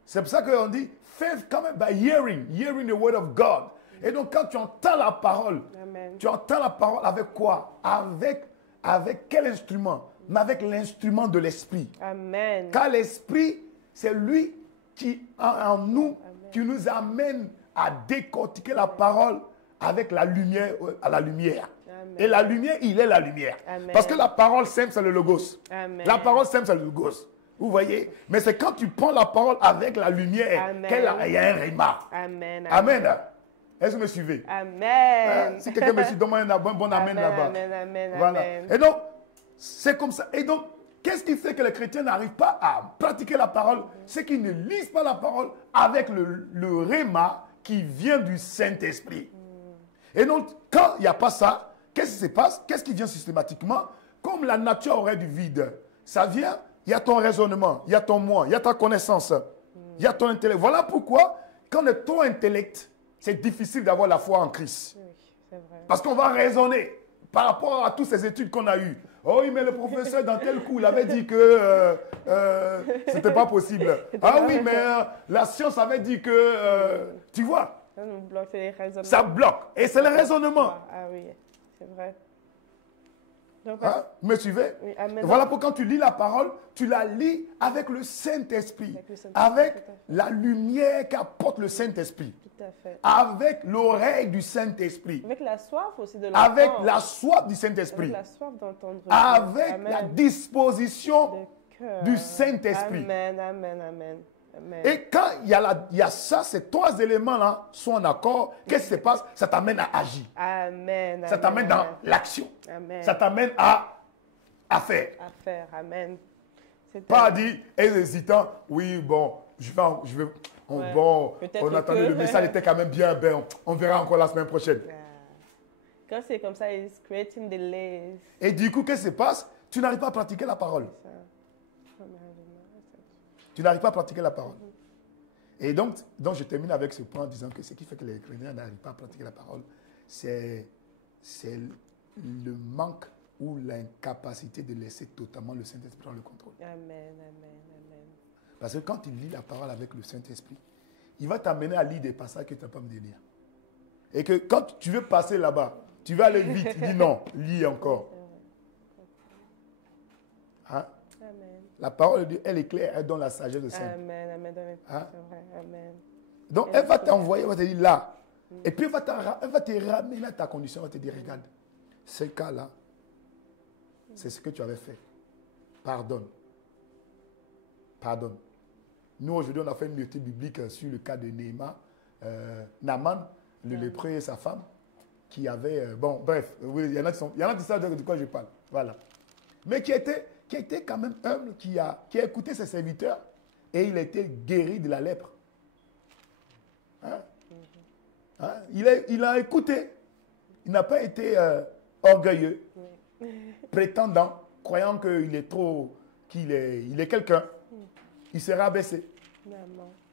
C'est pour ça qu'on dit, faith comes by hearing the word of God. Et donc quand tu entends la parole, Amen. tu entends la parole avec quoi? Avec quel instrument? Mais avec l'instrument de l'esprit. Amen. Car l'esprit, c'est lui qui, en nous, qui nous amène à décortiquer la parole avec la lumière, à la lumière. Amen. Et la lumière, il est la lumière. Amen. Parce que la parole simple, c'est le logos. Amen. La parole simple, c'est le logos. Vous voyez? Mais c'est quand tu prends la parole avec la lumière Amen. qu'il y a un réma. Amen. Amen. Est-ce que vous me suivez? Amen. Si quelqu'un me suit, donne-moi un bon amen là-bas. Amen, amen, Voilà. amen. Et donc, c'est comme ça. Et donc, qu'est-ce qui fait que les chrétiens n'arrivent pas à pratiquer la parole? C'est qu'ils ne lisent pas la parole avec le réma qui vient du Saint-Esprit. Et donc, quand il n'y a pas ça, qu'est-ce qui se passe? Qu'est-ce qui vient systématiquement? Comme la nature aurait du vide, ça vient, il y a ton raisonnement, il y a ton moi, il y a ta connaissance, il y a ton intellect. Voilà pourquoi, quand on est trop intellect, c'est difficile d'avoir la foi en Christ. Oui, c'est vrai. Parce qu'on va raisonner par rapport à toutes ces études qu'on a eues. Oh oui, mais le professeur, dans tel coup, il avait dit que ce n'était pas possible. Ah oui, mais la science avait dit que... tu vois, Ça nous bloque, c'est les raisonnements. ça bloque. Et c'est le raisonnement. Ah oui, c'est vrai. Donc, Hein? Vous me suivez? oui, amen. Voilà pourquoi quand tu lis la parole, tu la lis avec le Saint-Esprit. Avec le Saint-Esprit, Avec tout à fait. la lumière qu'apporte le Saint-Esprit. Tout à fait. Avec l'oreille du Saint-Esprit. Avec la soif aussi de l'entendre. Avec la soif du Avec Saint-Esprit. la soif d'entendre. Dieu. Avec Amen. la disposition De cœur. du Saint-Esprit. Amen, amen, amen. Amen. Et quand il y a ça, ces trois éléments-là sont en accord, qu'est-ce qui se passe? Ça t'amène à agir. Amen. Ça t'amène dans l'action. Amen. Ça t'amène à faire. À faire. Amen. C'est Pas à dire, hésitant, oui, bon, Ouais. bon, Peut-être on attendait, que- le message était quand même bien, ben, on verra encore la semaine prochaine. Ah. Quand c'est comme ça, it's creating delays. Et du coup, qu'est-ce qui se passe? Tu n'arrives pas à pratiquer la parole. Ça. Tu n'arrives pas à pratiquer la parole. Et donc, je termine avec ce point en disant que ce qui fait que les chrétiens n'arrivent pas à pratiquer la parole, c'est le manque ou l'incapacité de laisser totalement le Saint-Esprit prendre le contrôle. Amen, amen, amen. Parce que quand tu lis la parole avec le Saint-Esprit, il va t'amener à lire des passages que tu n'as pas me lire. Et que quand tu veux passer là-bas, Tu vas aller vite. Il dit non, lis encore. Hein? Amen. La parole de Dieu, elle est claire, elle donne la sagesse de Saint. Amen. Amen. Amen. Hein? C'est vrai. Amen. Donc, elle va t'envoyer, elle va te dire là. Et puis, elle va te ramener à ta condition, elle va te dire, regarde, ce cas-là, c'est ce que tu avais fait. Pardonne. Pardonne. Nous, aujourd'hui, on a fait une étude biblique sur le cas de Naaman, le lépreux et sa femme, qui avaient... bon, bref, oui, il y en a qui savent de quoi je parle. Voilà. Mais qui était quand même humble, qui a écouté ses serviteurs, et il a été guéri de la lèpre. Hein? Hein? Il a écouté. Il n'a pas été orgueilleux, prétendant, croyant qu'il est trop, il est quelqu'un. Il s'est rabaissé.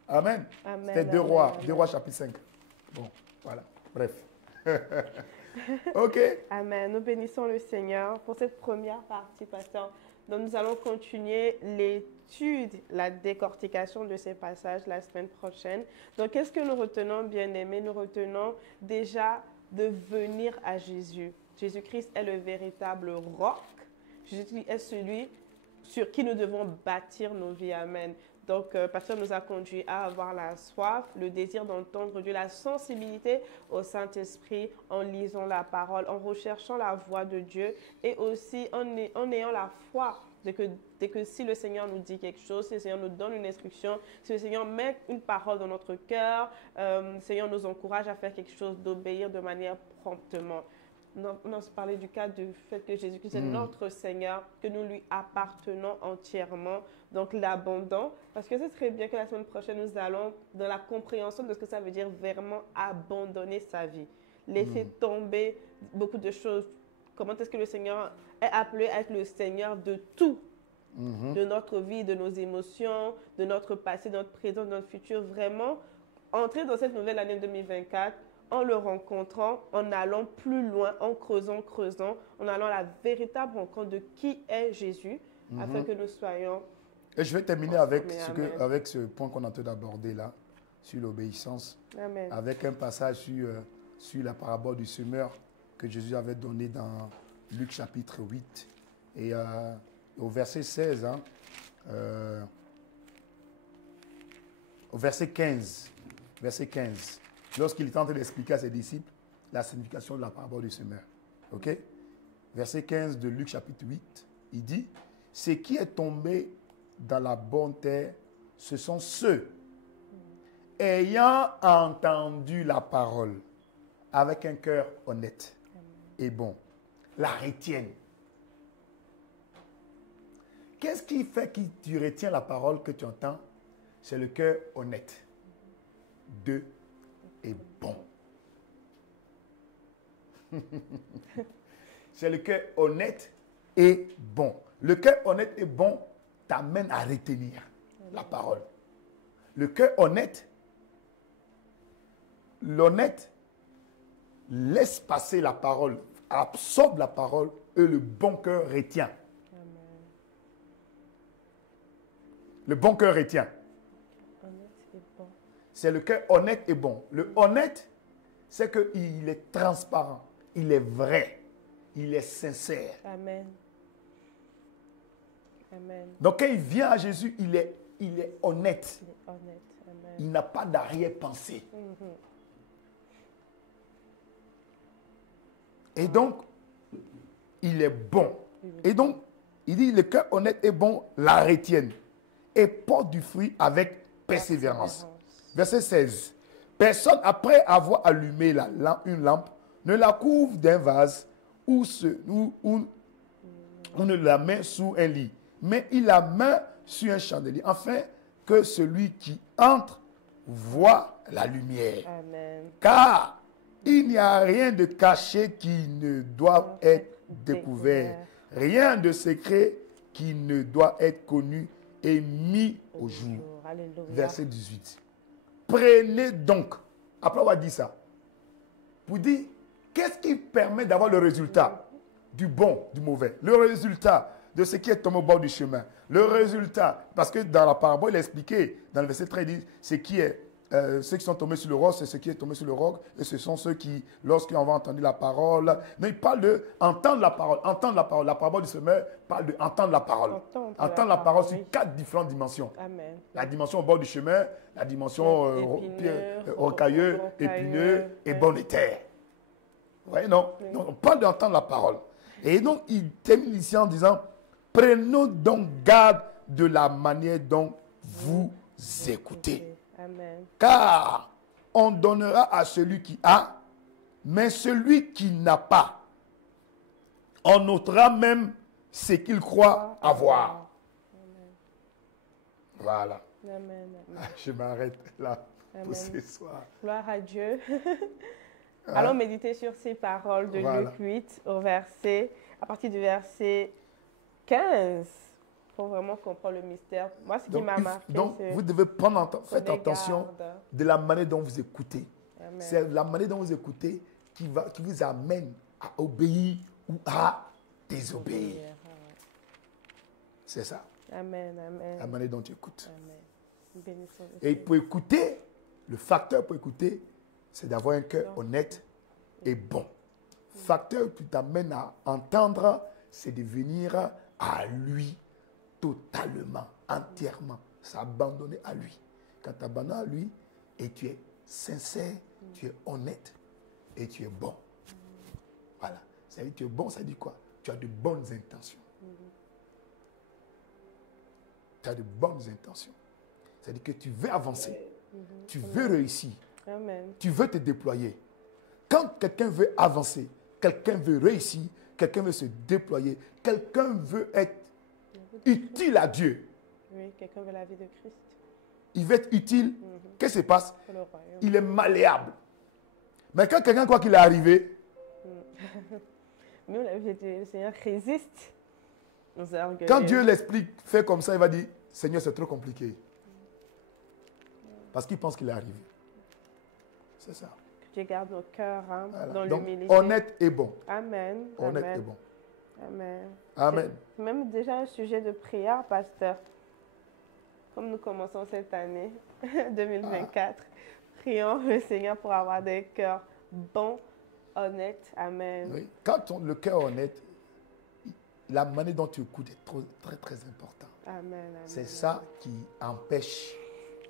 Amen. C'était 2 Rois chapitre 5. Bon, voilà. Bref. OK. Amen. Nous bénissons le Seigneur pour cette première partie, pasteur. Donc, nous allons continuer l'étude, la décortication de ces passages la semaine prochaine. Donc, qu'est-ce que nous retenons, bien-aimés? Nous retenons déjà de venir à Jésus. Jésus-Christ est le véritable roc. Jésus est celui sur qui nous devons bâtir nos vies. Amen. Donc, pasteur nous a conduit à avoir la soif, le désir d'entendre Dieu, la sensibilité au Saint-Esprit en lisant la parole, en recherchant la voix de Dieu et aussi en ayant la foi de que si le Seigneur nous dit quelque chose, si le Seigneur nous donne une instruction, si le Seigneur met une parole dans notre cœur, le Seigneur nous encourage à faire quelque chose, d'obéir de manière promptement. On a parlé du cas du fait que Jésus-Christ est notre Seigneur, que nous lui appartenons entièrement. Donc l'abandon, parce que c'est très bien que la semaine prochaine, nous allons dans la compréhension de ce que ça veut dire vraiment abandonner sa vie. Laisser tomber beaucoup de choses. Comment est-ce que le Seigneur est appelé à être le Seigneur de tout, de notre vie, de nos émotions, de notre passé, de notre présent, de notre futur. Vraiment, entrer dans cette nouvelle année 2024 en le rencontrant, en allant plus loin, en creusant, en allant à la véritable rencontre de qui est Jésus, afin que nous soyons... Et je vais terminer avec ce point qu'on est en train d'aborder là, sur l'obéissance, avec un passage sur la parabole du semeur que Jésus avait donné dans Luc chapitre 8. Et au verset 16, au verset 15, lorsqu'il est en train d'expliquer à ses disciples la signification de la parabole du semeur. OK? Verset 15 de Luc chapitre 8, il dit, « Ce qui est tombé dans la bonne terre, ce sont ceux ayant entendu la parole avec un cœur honnête et bon, la retiennent. » Qu'est-ce qui fait que tu retiens la parole que tu entends? C'est le cœur honnête. Deux et bon. C'est le cœur honnête et bon. Le cœur honnête et bon t'amène à retenir la parole. Le cœur honnête, l'honnête laisse passer la parole, absorbe la parole et le bon cœur retient. Le bon cœur retient. C'est le cœur honnête et bon. Le honnête, c'est qu'il est transparent, il est vrai, il est sincère. Amen. Amen. Donc quand il vient à Jésus, il est honnête. Il est honnête. Amen. Il n'a pas d'arrière-pensée. Et donc, il est bon. Et donc, il dit, le cœur honnête et bon la retiennent et porte du fruit avec persévérance. Verset 16. Personne, après avoir allumé une lampe, ne la couvre d'un vase ou ne la met sous un lit, mais il la met sur un chandelier, afin que celui qui entre voit la lumière. Amen. Car il n'y a rien de caché qui ne doit être découvert, rien de secret qui ne doit être connu et mis au jour. Alléluia. Verset 18. Prenez donc, après avoir dit ça, pour dire, qu'est-ce qui permet d'avoir le résultat du bon, du mauvais? Le résultat de ce qui est tombé au bord du chemin. Le résultat, parce que dans la parabole, il a expliqué, dans le verset 13, il dit, ce qui est ceux qui sont tombés sur le roc, c'est ceux qui sont tombés sur le roc, et ce sont ceux qui, lorsqu'ils ont entendu la parole, mais il parle de entendre la parole, entendre la parole. La parole du semeur parle de entendre la parole. Entendre la parole sur 4 différentes dimensions. Amen. La dimension au bord du chemin, la dimension rocailleux, épineux et bonne terre. Vous voyez, non? Oui. Donc, on parle d'entendre la parole. Et donc, il termine ici en disant, prenons donc garde de la manière dont vous écoutez. Amen. Car on donnera à celui qui a, mais celui qui n'a pas, on ôtera même ce qu'il croit avoir. Amen. Voilà. Amen. Amen. Je m'arrête là Amen. pour ce soir. Gloire à Dieu. Allons méditer sur ces paroles de Voilà. Luc 8 à partir du verset 15, pour vraiment comprendre le mystère. Moi, ce qui m'a marqué, Donc, c'est vous devez prendre, faites prenez attention garde. de la manière dont vous écoutez. Amen. C'est la manière dont vous écoutez qui vous amène à obéir ou à désobéir. C'est ça, Amen. Amen. la manière dont tu écoutes. Amen. Bénissons le Et Seigneur. pour écouter, le facteur pour écouter, c'est d'avoir un cœur honnête et bon. Le facteur qui t'amène à entendre, c'est de venir à lui totalement, entièrement, s'abandonner à lui. Quand tu abandonnes à lui et tu es sincère, tu es honnête et tu es bon. Voilà. Ça veut dire que tu es bon, ça dit quoi? Tu as de bonnes intentions. Tu as de bonnes intentions. C'est-à-dire que tu veux avancer. Tu veux réussir. Amen. Tu veux te déployer. Quand quelqu'un veut avancer, quelqu'un veut réussir, quelqu'un veut se déployer, quelqu'un veut être utile à Dieu, Oui, quelqu'un veut la vie de Christ il veut être utile, qu'est-ce qui se passe? pour le royaume. Il est malléable. Mais quand quelqu'un croit qu'il est arrivé, Mais la vie du Seigneur résiste aux orgueilleux. quand Dieu l'explique, fait comme ça, il va dire, Seigneur, c'est trop compliqué. Parce qu'il pense qu'il est arrivé. C'est ça. Que Dieu garde nos cœurs Voilà. dans Donc, l'humilité. honnête et bon. Amen. Honnête Amen. et bon. Amen. Amen. C'est même déjà un sujet de prière, pasteur. Comme nous commençons cette année 2024, prions le Seigneur pour avoir des cœurs bons, honnêtes. Amen. Oui. Quand le cœur est honnête, la manière dont tu écoutes est très, très important. Amen. Amen. C'est ça qui empêche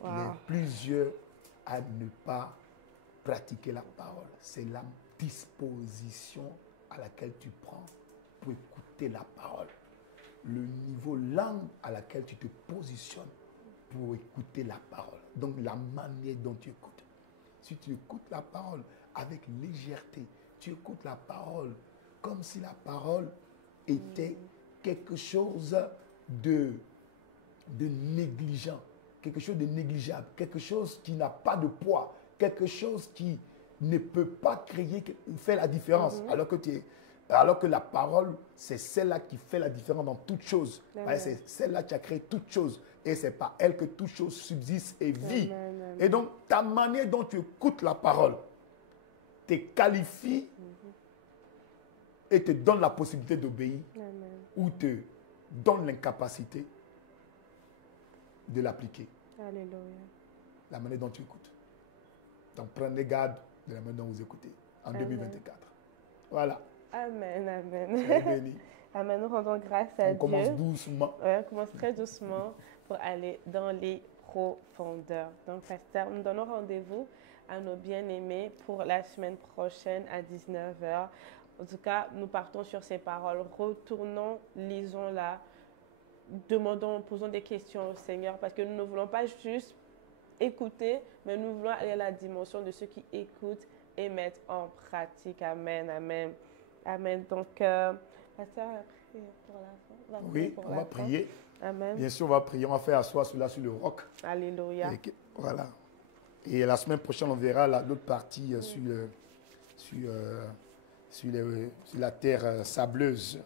Wow. les plusieurs à ne pas pratiquer la parole. C'est la disposition à laquelle tu prends pour écouter la parole. Le niveau langue à laquelle tu te positionnes pour écouter la parole. Donc la manière dont tu écoutes. Si tu écoutes la parole avec légèreté, tu écoutes la parole comme si la parole était quelque chose de négligent, quelque chose de négligeable, quelque chose qui n'a pas de poids, quelque chose qui ne peut pas faire la différence, alors que la parole, c'est celle-là qui fait la différence dans toutes choses. C'est celle-là qui a créé toutes choses. Et c'est par elle que toute chose subsiste et vit. Amen. Et donc, ta manière dont tu écoutes la parole te qualifie et te donne la possibilité d'obéir Amen. ou te donne l'incapacité de l'appliquer. Alléluia. La manière dont tu écoutes. Donc, prenez garde de la manière dont vous écoutez en 2024. Voilà. Amen. Amen. Soyez bénis. Amen. Nous rendons grâce à On commence Dieu. doucement. Ouais, on commence très doucement pour aller dans les profondeurs. Donc, pasteur, nous donnons rendez-vous à nos bien-aimés pour la semaine prochaine à 19h. En tout cas, nous partons sur ces paroles. Retournons, lisons-la, demandons, posons des questions au Seigneur parce que nous ne voulons pas juste écouter, mais nous voulons aller à la dimension de ceux qui écoutent et mettent en pratique. Amen, amen, amen. Donc, pasteur, on va prier pour la fin. Oui, on va prier. Amen. Bien sûr, on va prier. On va faire asseoir cela sur le roc. Alléluia. Voilà. Et la semaine prochaine, on verra l'autre partie sur la terre sableuse.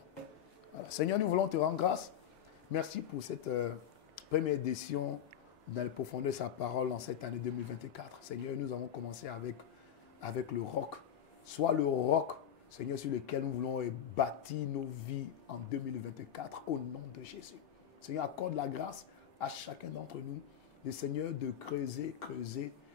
Voilà. Seigneur, nous voulons te rendre grâce. Merci pour cette première édition dans les profondeurs de sa parole en cette année 2024. Seigneur, nous avons commencé avec le roc. Soit le roc, Seigneur, sur lequel nous voulons bâtir nos vies en 2024 au nom de Jésus. Seigneur, accorde la grâce à chacun d'entre nous, le Seigneur, de creuser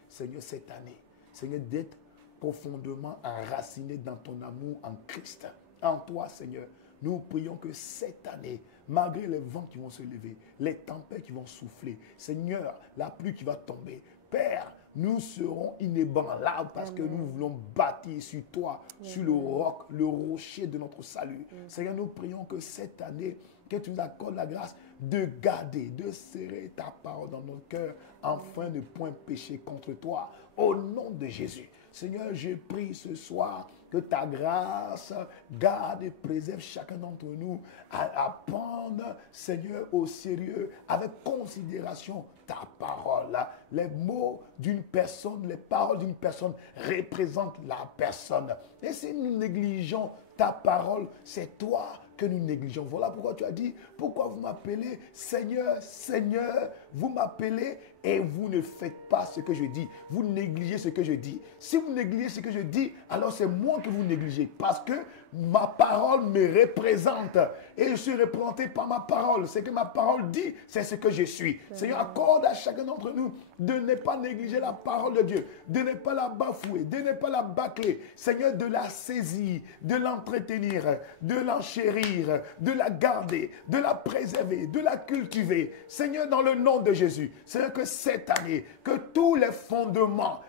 Seigneur, cette année, Seigneur, d'être profondément enraciné dans ton amour en Christ. En toi, Seigneur, nous prions que cette année, malgré les vents qui vont se lever, les tempêtes qui vont souffler, Seigneur, la pluie qui va tomber, Père, nous serons inébranlables parce que nous voulons bâtir sur toi, sur le roc, le rocher de notre salut. Seigneur, nous prions que cette année, que tu nous accordes la grâce de garder, de serrer ta parole dans nos cœurs, afin de ne point pécher contre toi. Au nom de Jésus. Seigneur, je prie ce soir que ta grâce garde et préserve chacun d'entre nous à prendre, Seigneur, au sérieux, avec considération, ta parole. Les mots d'une personne, les paroles d'une personne représentent la personne. Et si nous négligeons ta parole, c'est toi que nous négligeons. Voilà pourquoi tu as dit, pourquoi vous m'appelez Seigneur, Seigneur, vous m'appelez et vous ne faites pas ce que je dis. Vous négligez ce que je dis. Si vous négligez ce que je dis, alors c'est moi que vous négligez. Parce que ma parole me représente. Et je suis représenté par ma parole. Ce que ma parole dit, c'est ce que je suis. Seigneur, accorde à chacun d'entre nous de ne pas négliger la parole de Dieu, de ne pas la bafouer, de ne pas la bâcler. Seigneur, de la saisir, de l'entretenir, de l'enchérir, de la garder, de la préserver, de la cultiver. Seigneur, dans le nom de Jésus, Seigneur, que cette année, que tous les fondements,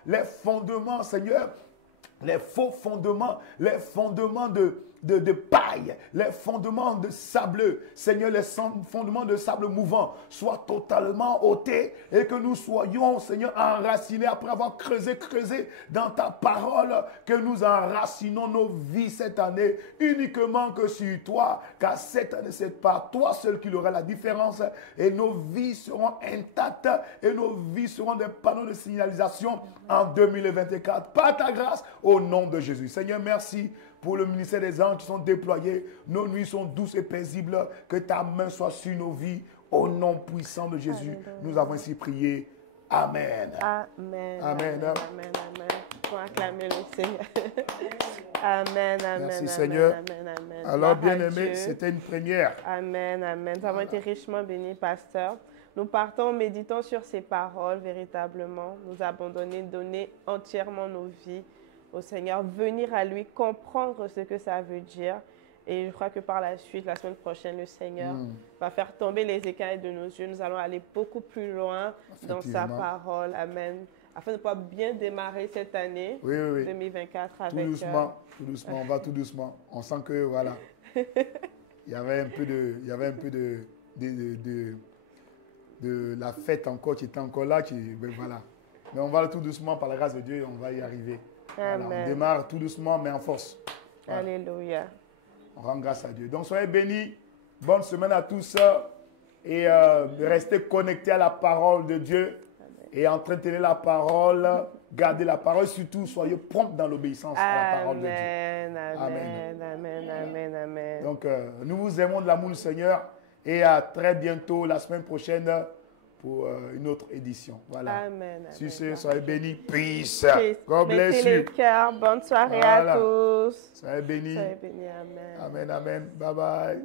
Seigneur, les faux fondements, les fondements de paille, les fondements de sableux, Seigneur, les fondements de sable mouvant soient totalement ôtés et que nous soyons, Seigneur, enracinés après avoir creusé dans ta parole, que nous enracinons nos vies cette année uniquement que sur toi, car cette année, c'est par toi seul qu'il y aura la différence et nos vies seront intactes et nos vies seront des panneaux de signalisation en 2024 par ta grâce au nom de Jésus. Seigneur, merci pour le ministère des anges qui sont déployés. Nos nuits sont douces et paisibles. Que ta main soit sur nos vies. Au nom puissant de Jésus, nous avons ainsi prié. Amen. Amen. Amen. Amen. Pour acclamer le Seigneur. Amen. Amen. Merci Seigneur. Amen. Alors, bien-aimés, c'était une première. Amen. Nous avons été richement bénis, pasteur. Nous partons, méditons sur ces paroles véritablement. Nous abandonner, donner entièrement nos vies au Seigneur, venir à lui, comprendre ce que ça veut dire. Et je crois que par la suite, la semaine prochaine, le Seigneur va faire tomber les écailles de nos yeux. Nous allons aller beaucoup plus loin dans sa parole. Amen. Afin de pouvoir bien démarrer cette année 2024 avec... Tout doucement, on va tout doucement. On sent que, voilà, il y avait un peu de la fête encore qui était encore là. Voilà. Mais on va tout doucement par la grâce de Dieu et on va y arriver. Voilà, on démarre tout doucement, mais en force. Voilà. Alléluia. On rend grâce à Dieu. Donc, soyez bénis. Bonne semaine à tous. Et restez connectés à la parole de Dieu. Amen. Et entretenez la parole. Gardez la parole. Surtout, soyez prompts dans l'obéissance à la parole de Dieu. Amen. Donc, nous vous aimons de l'amour du Seigneur. Et à très bientôt, la semaine prochaine, pour une autre édition. Voilà. Amen. Sur ce, soyez bénis. Peace. God bless you. Mettez les cœurs. Bonne soirée à tous. Soyez bénis. Soyez bénis. Amen. Amen. Bye bye.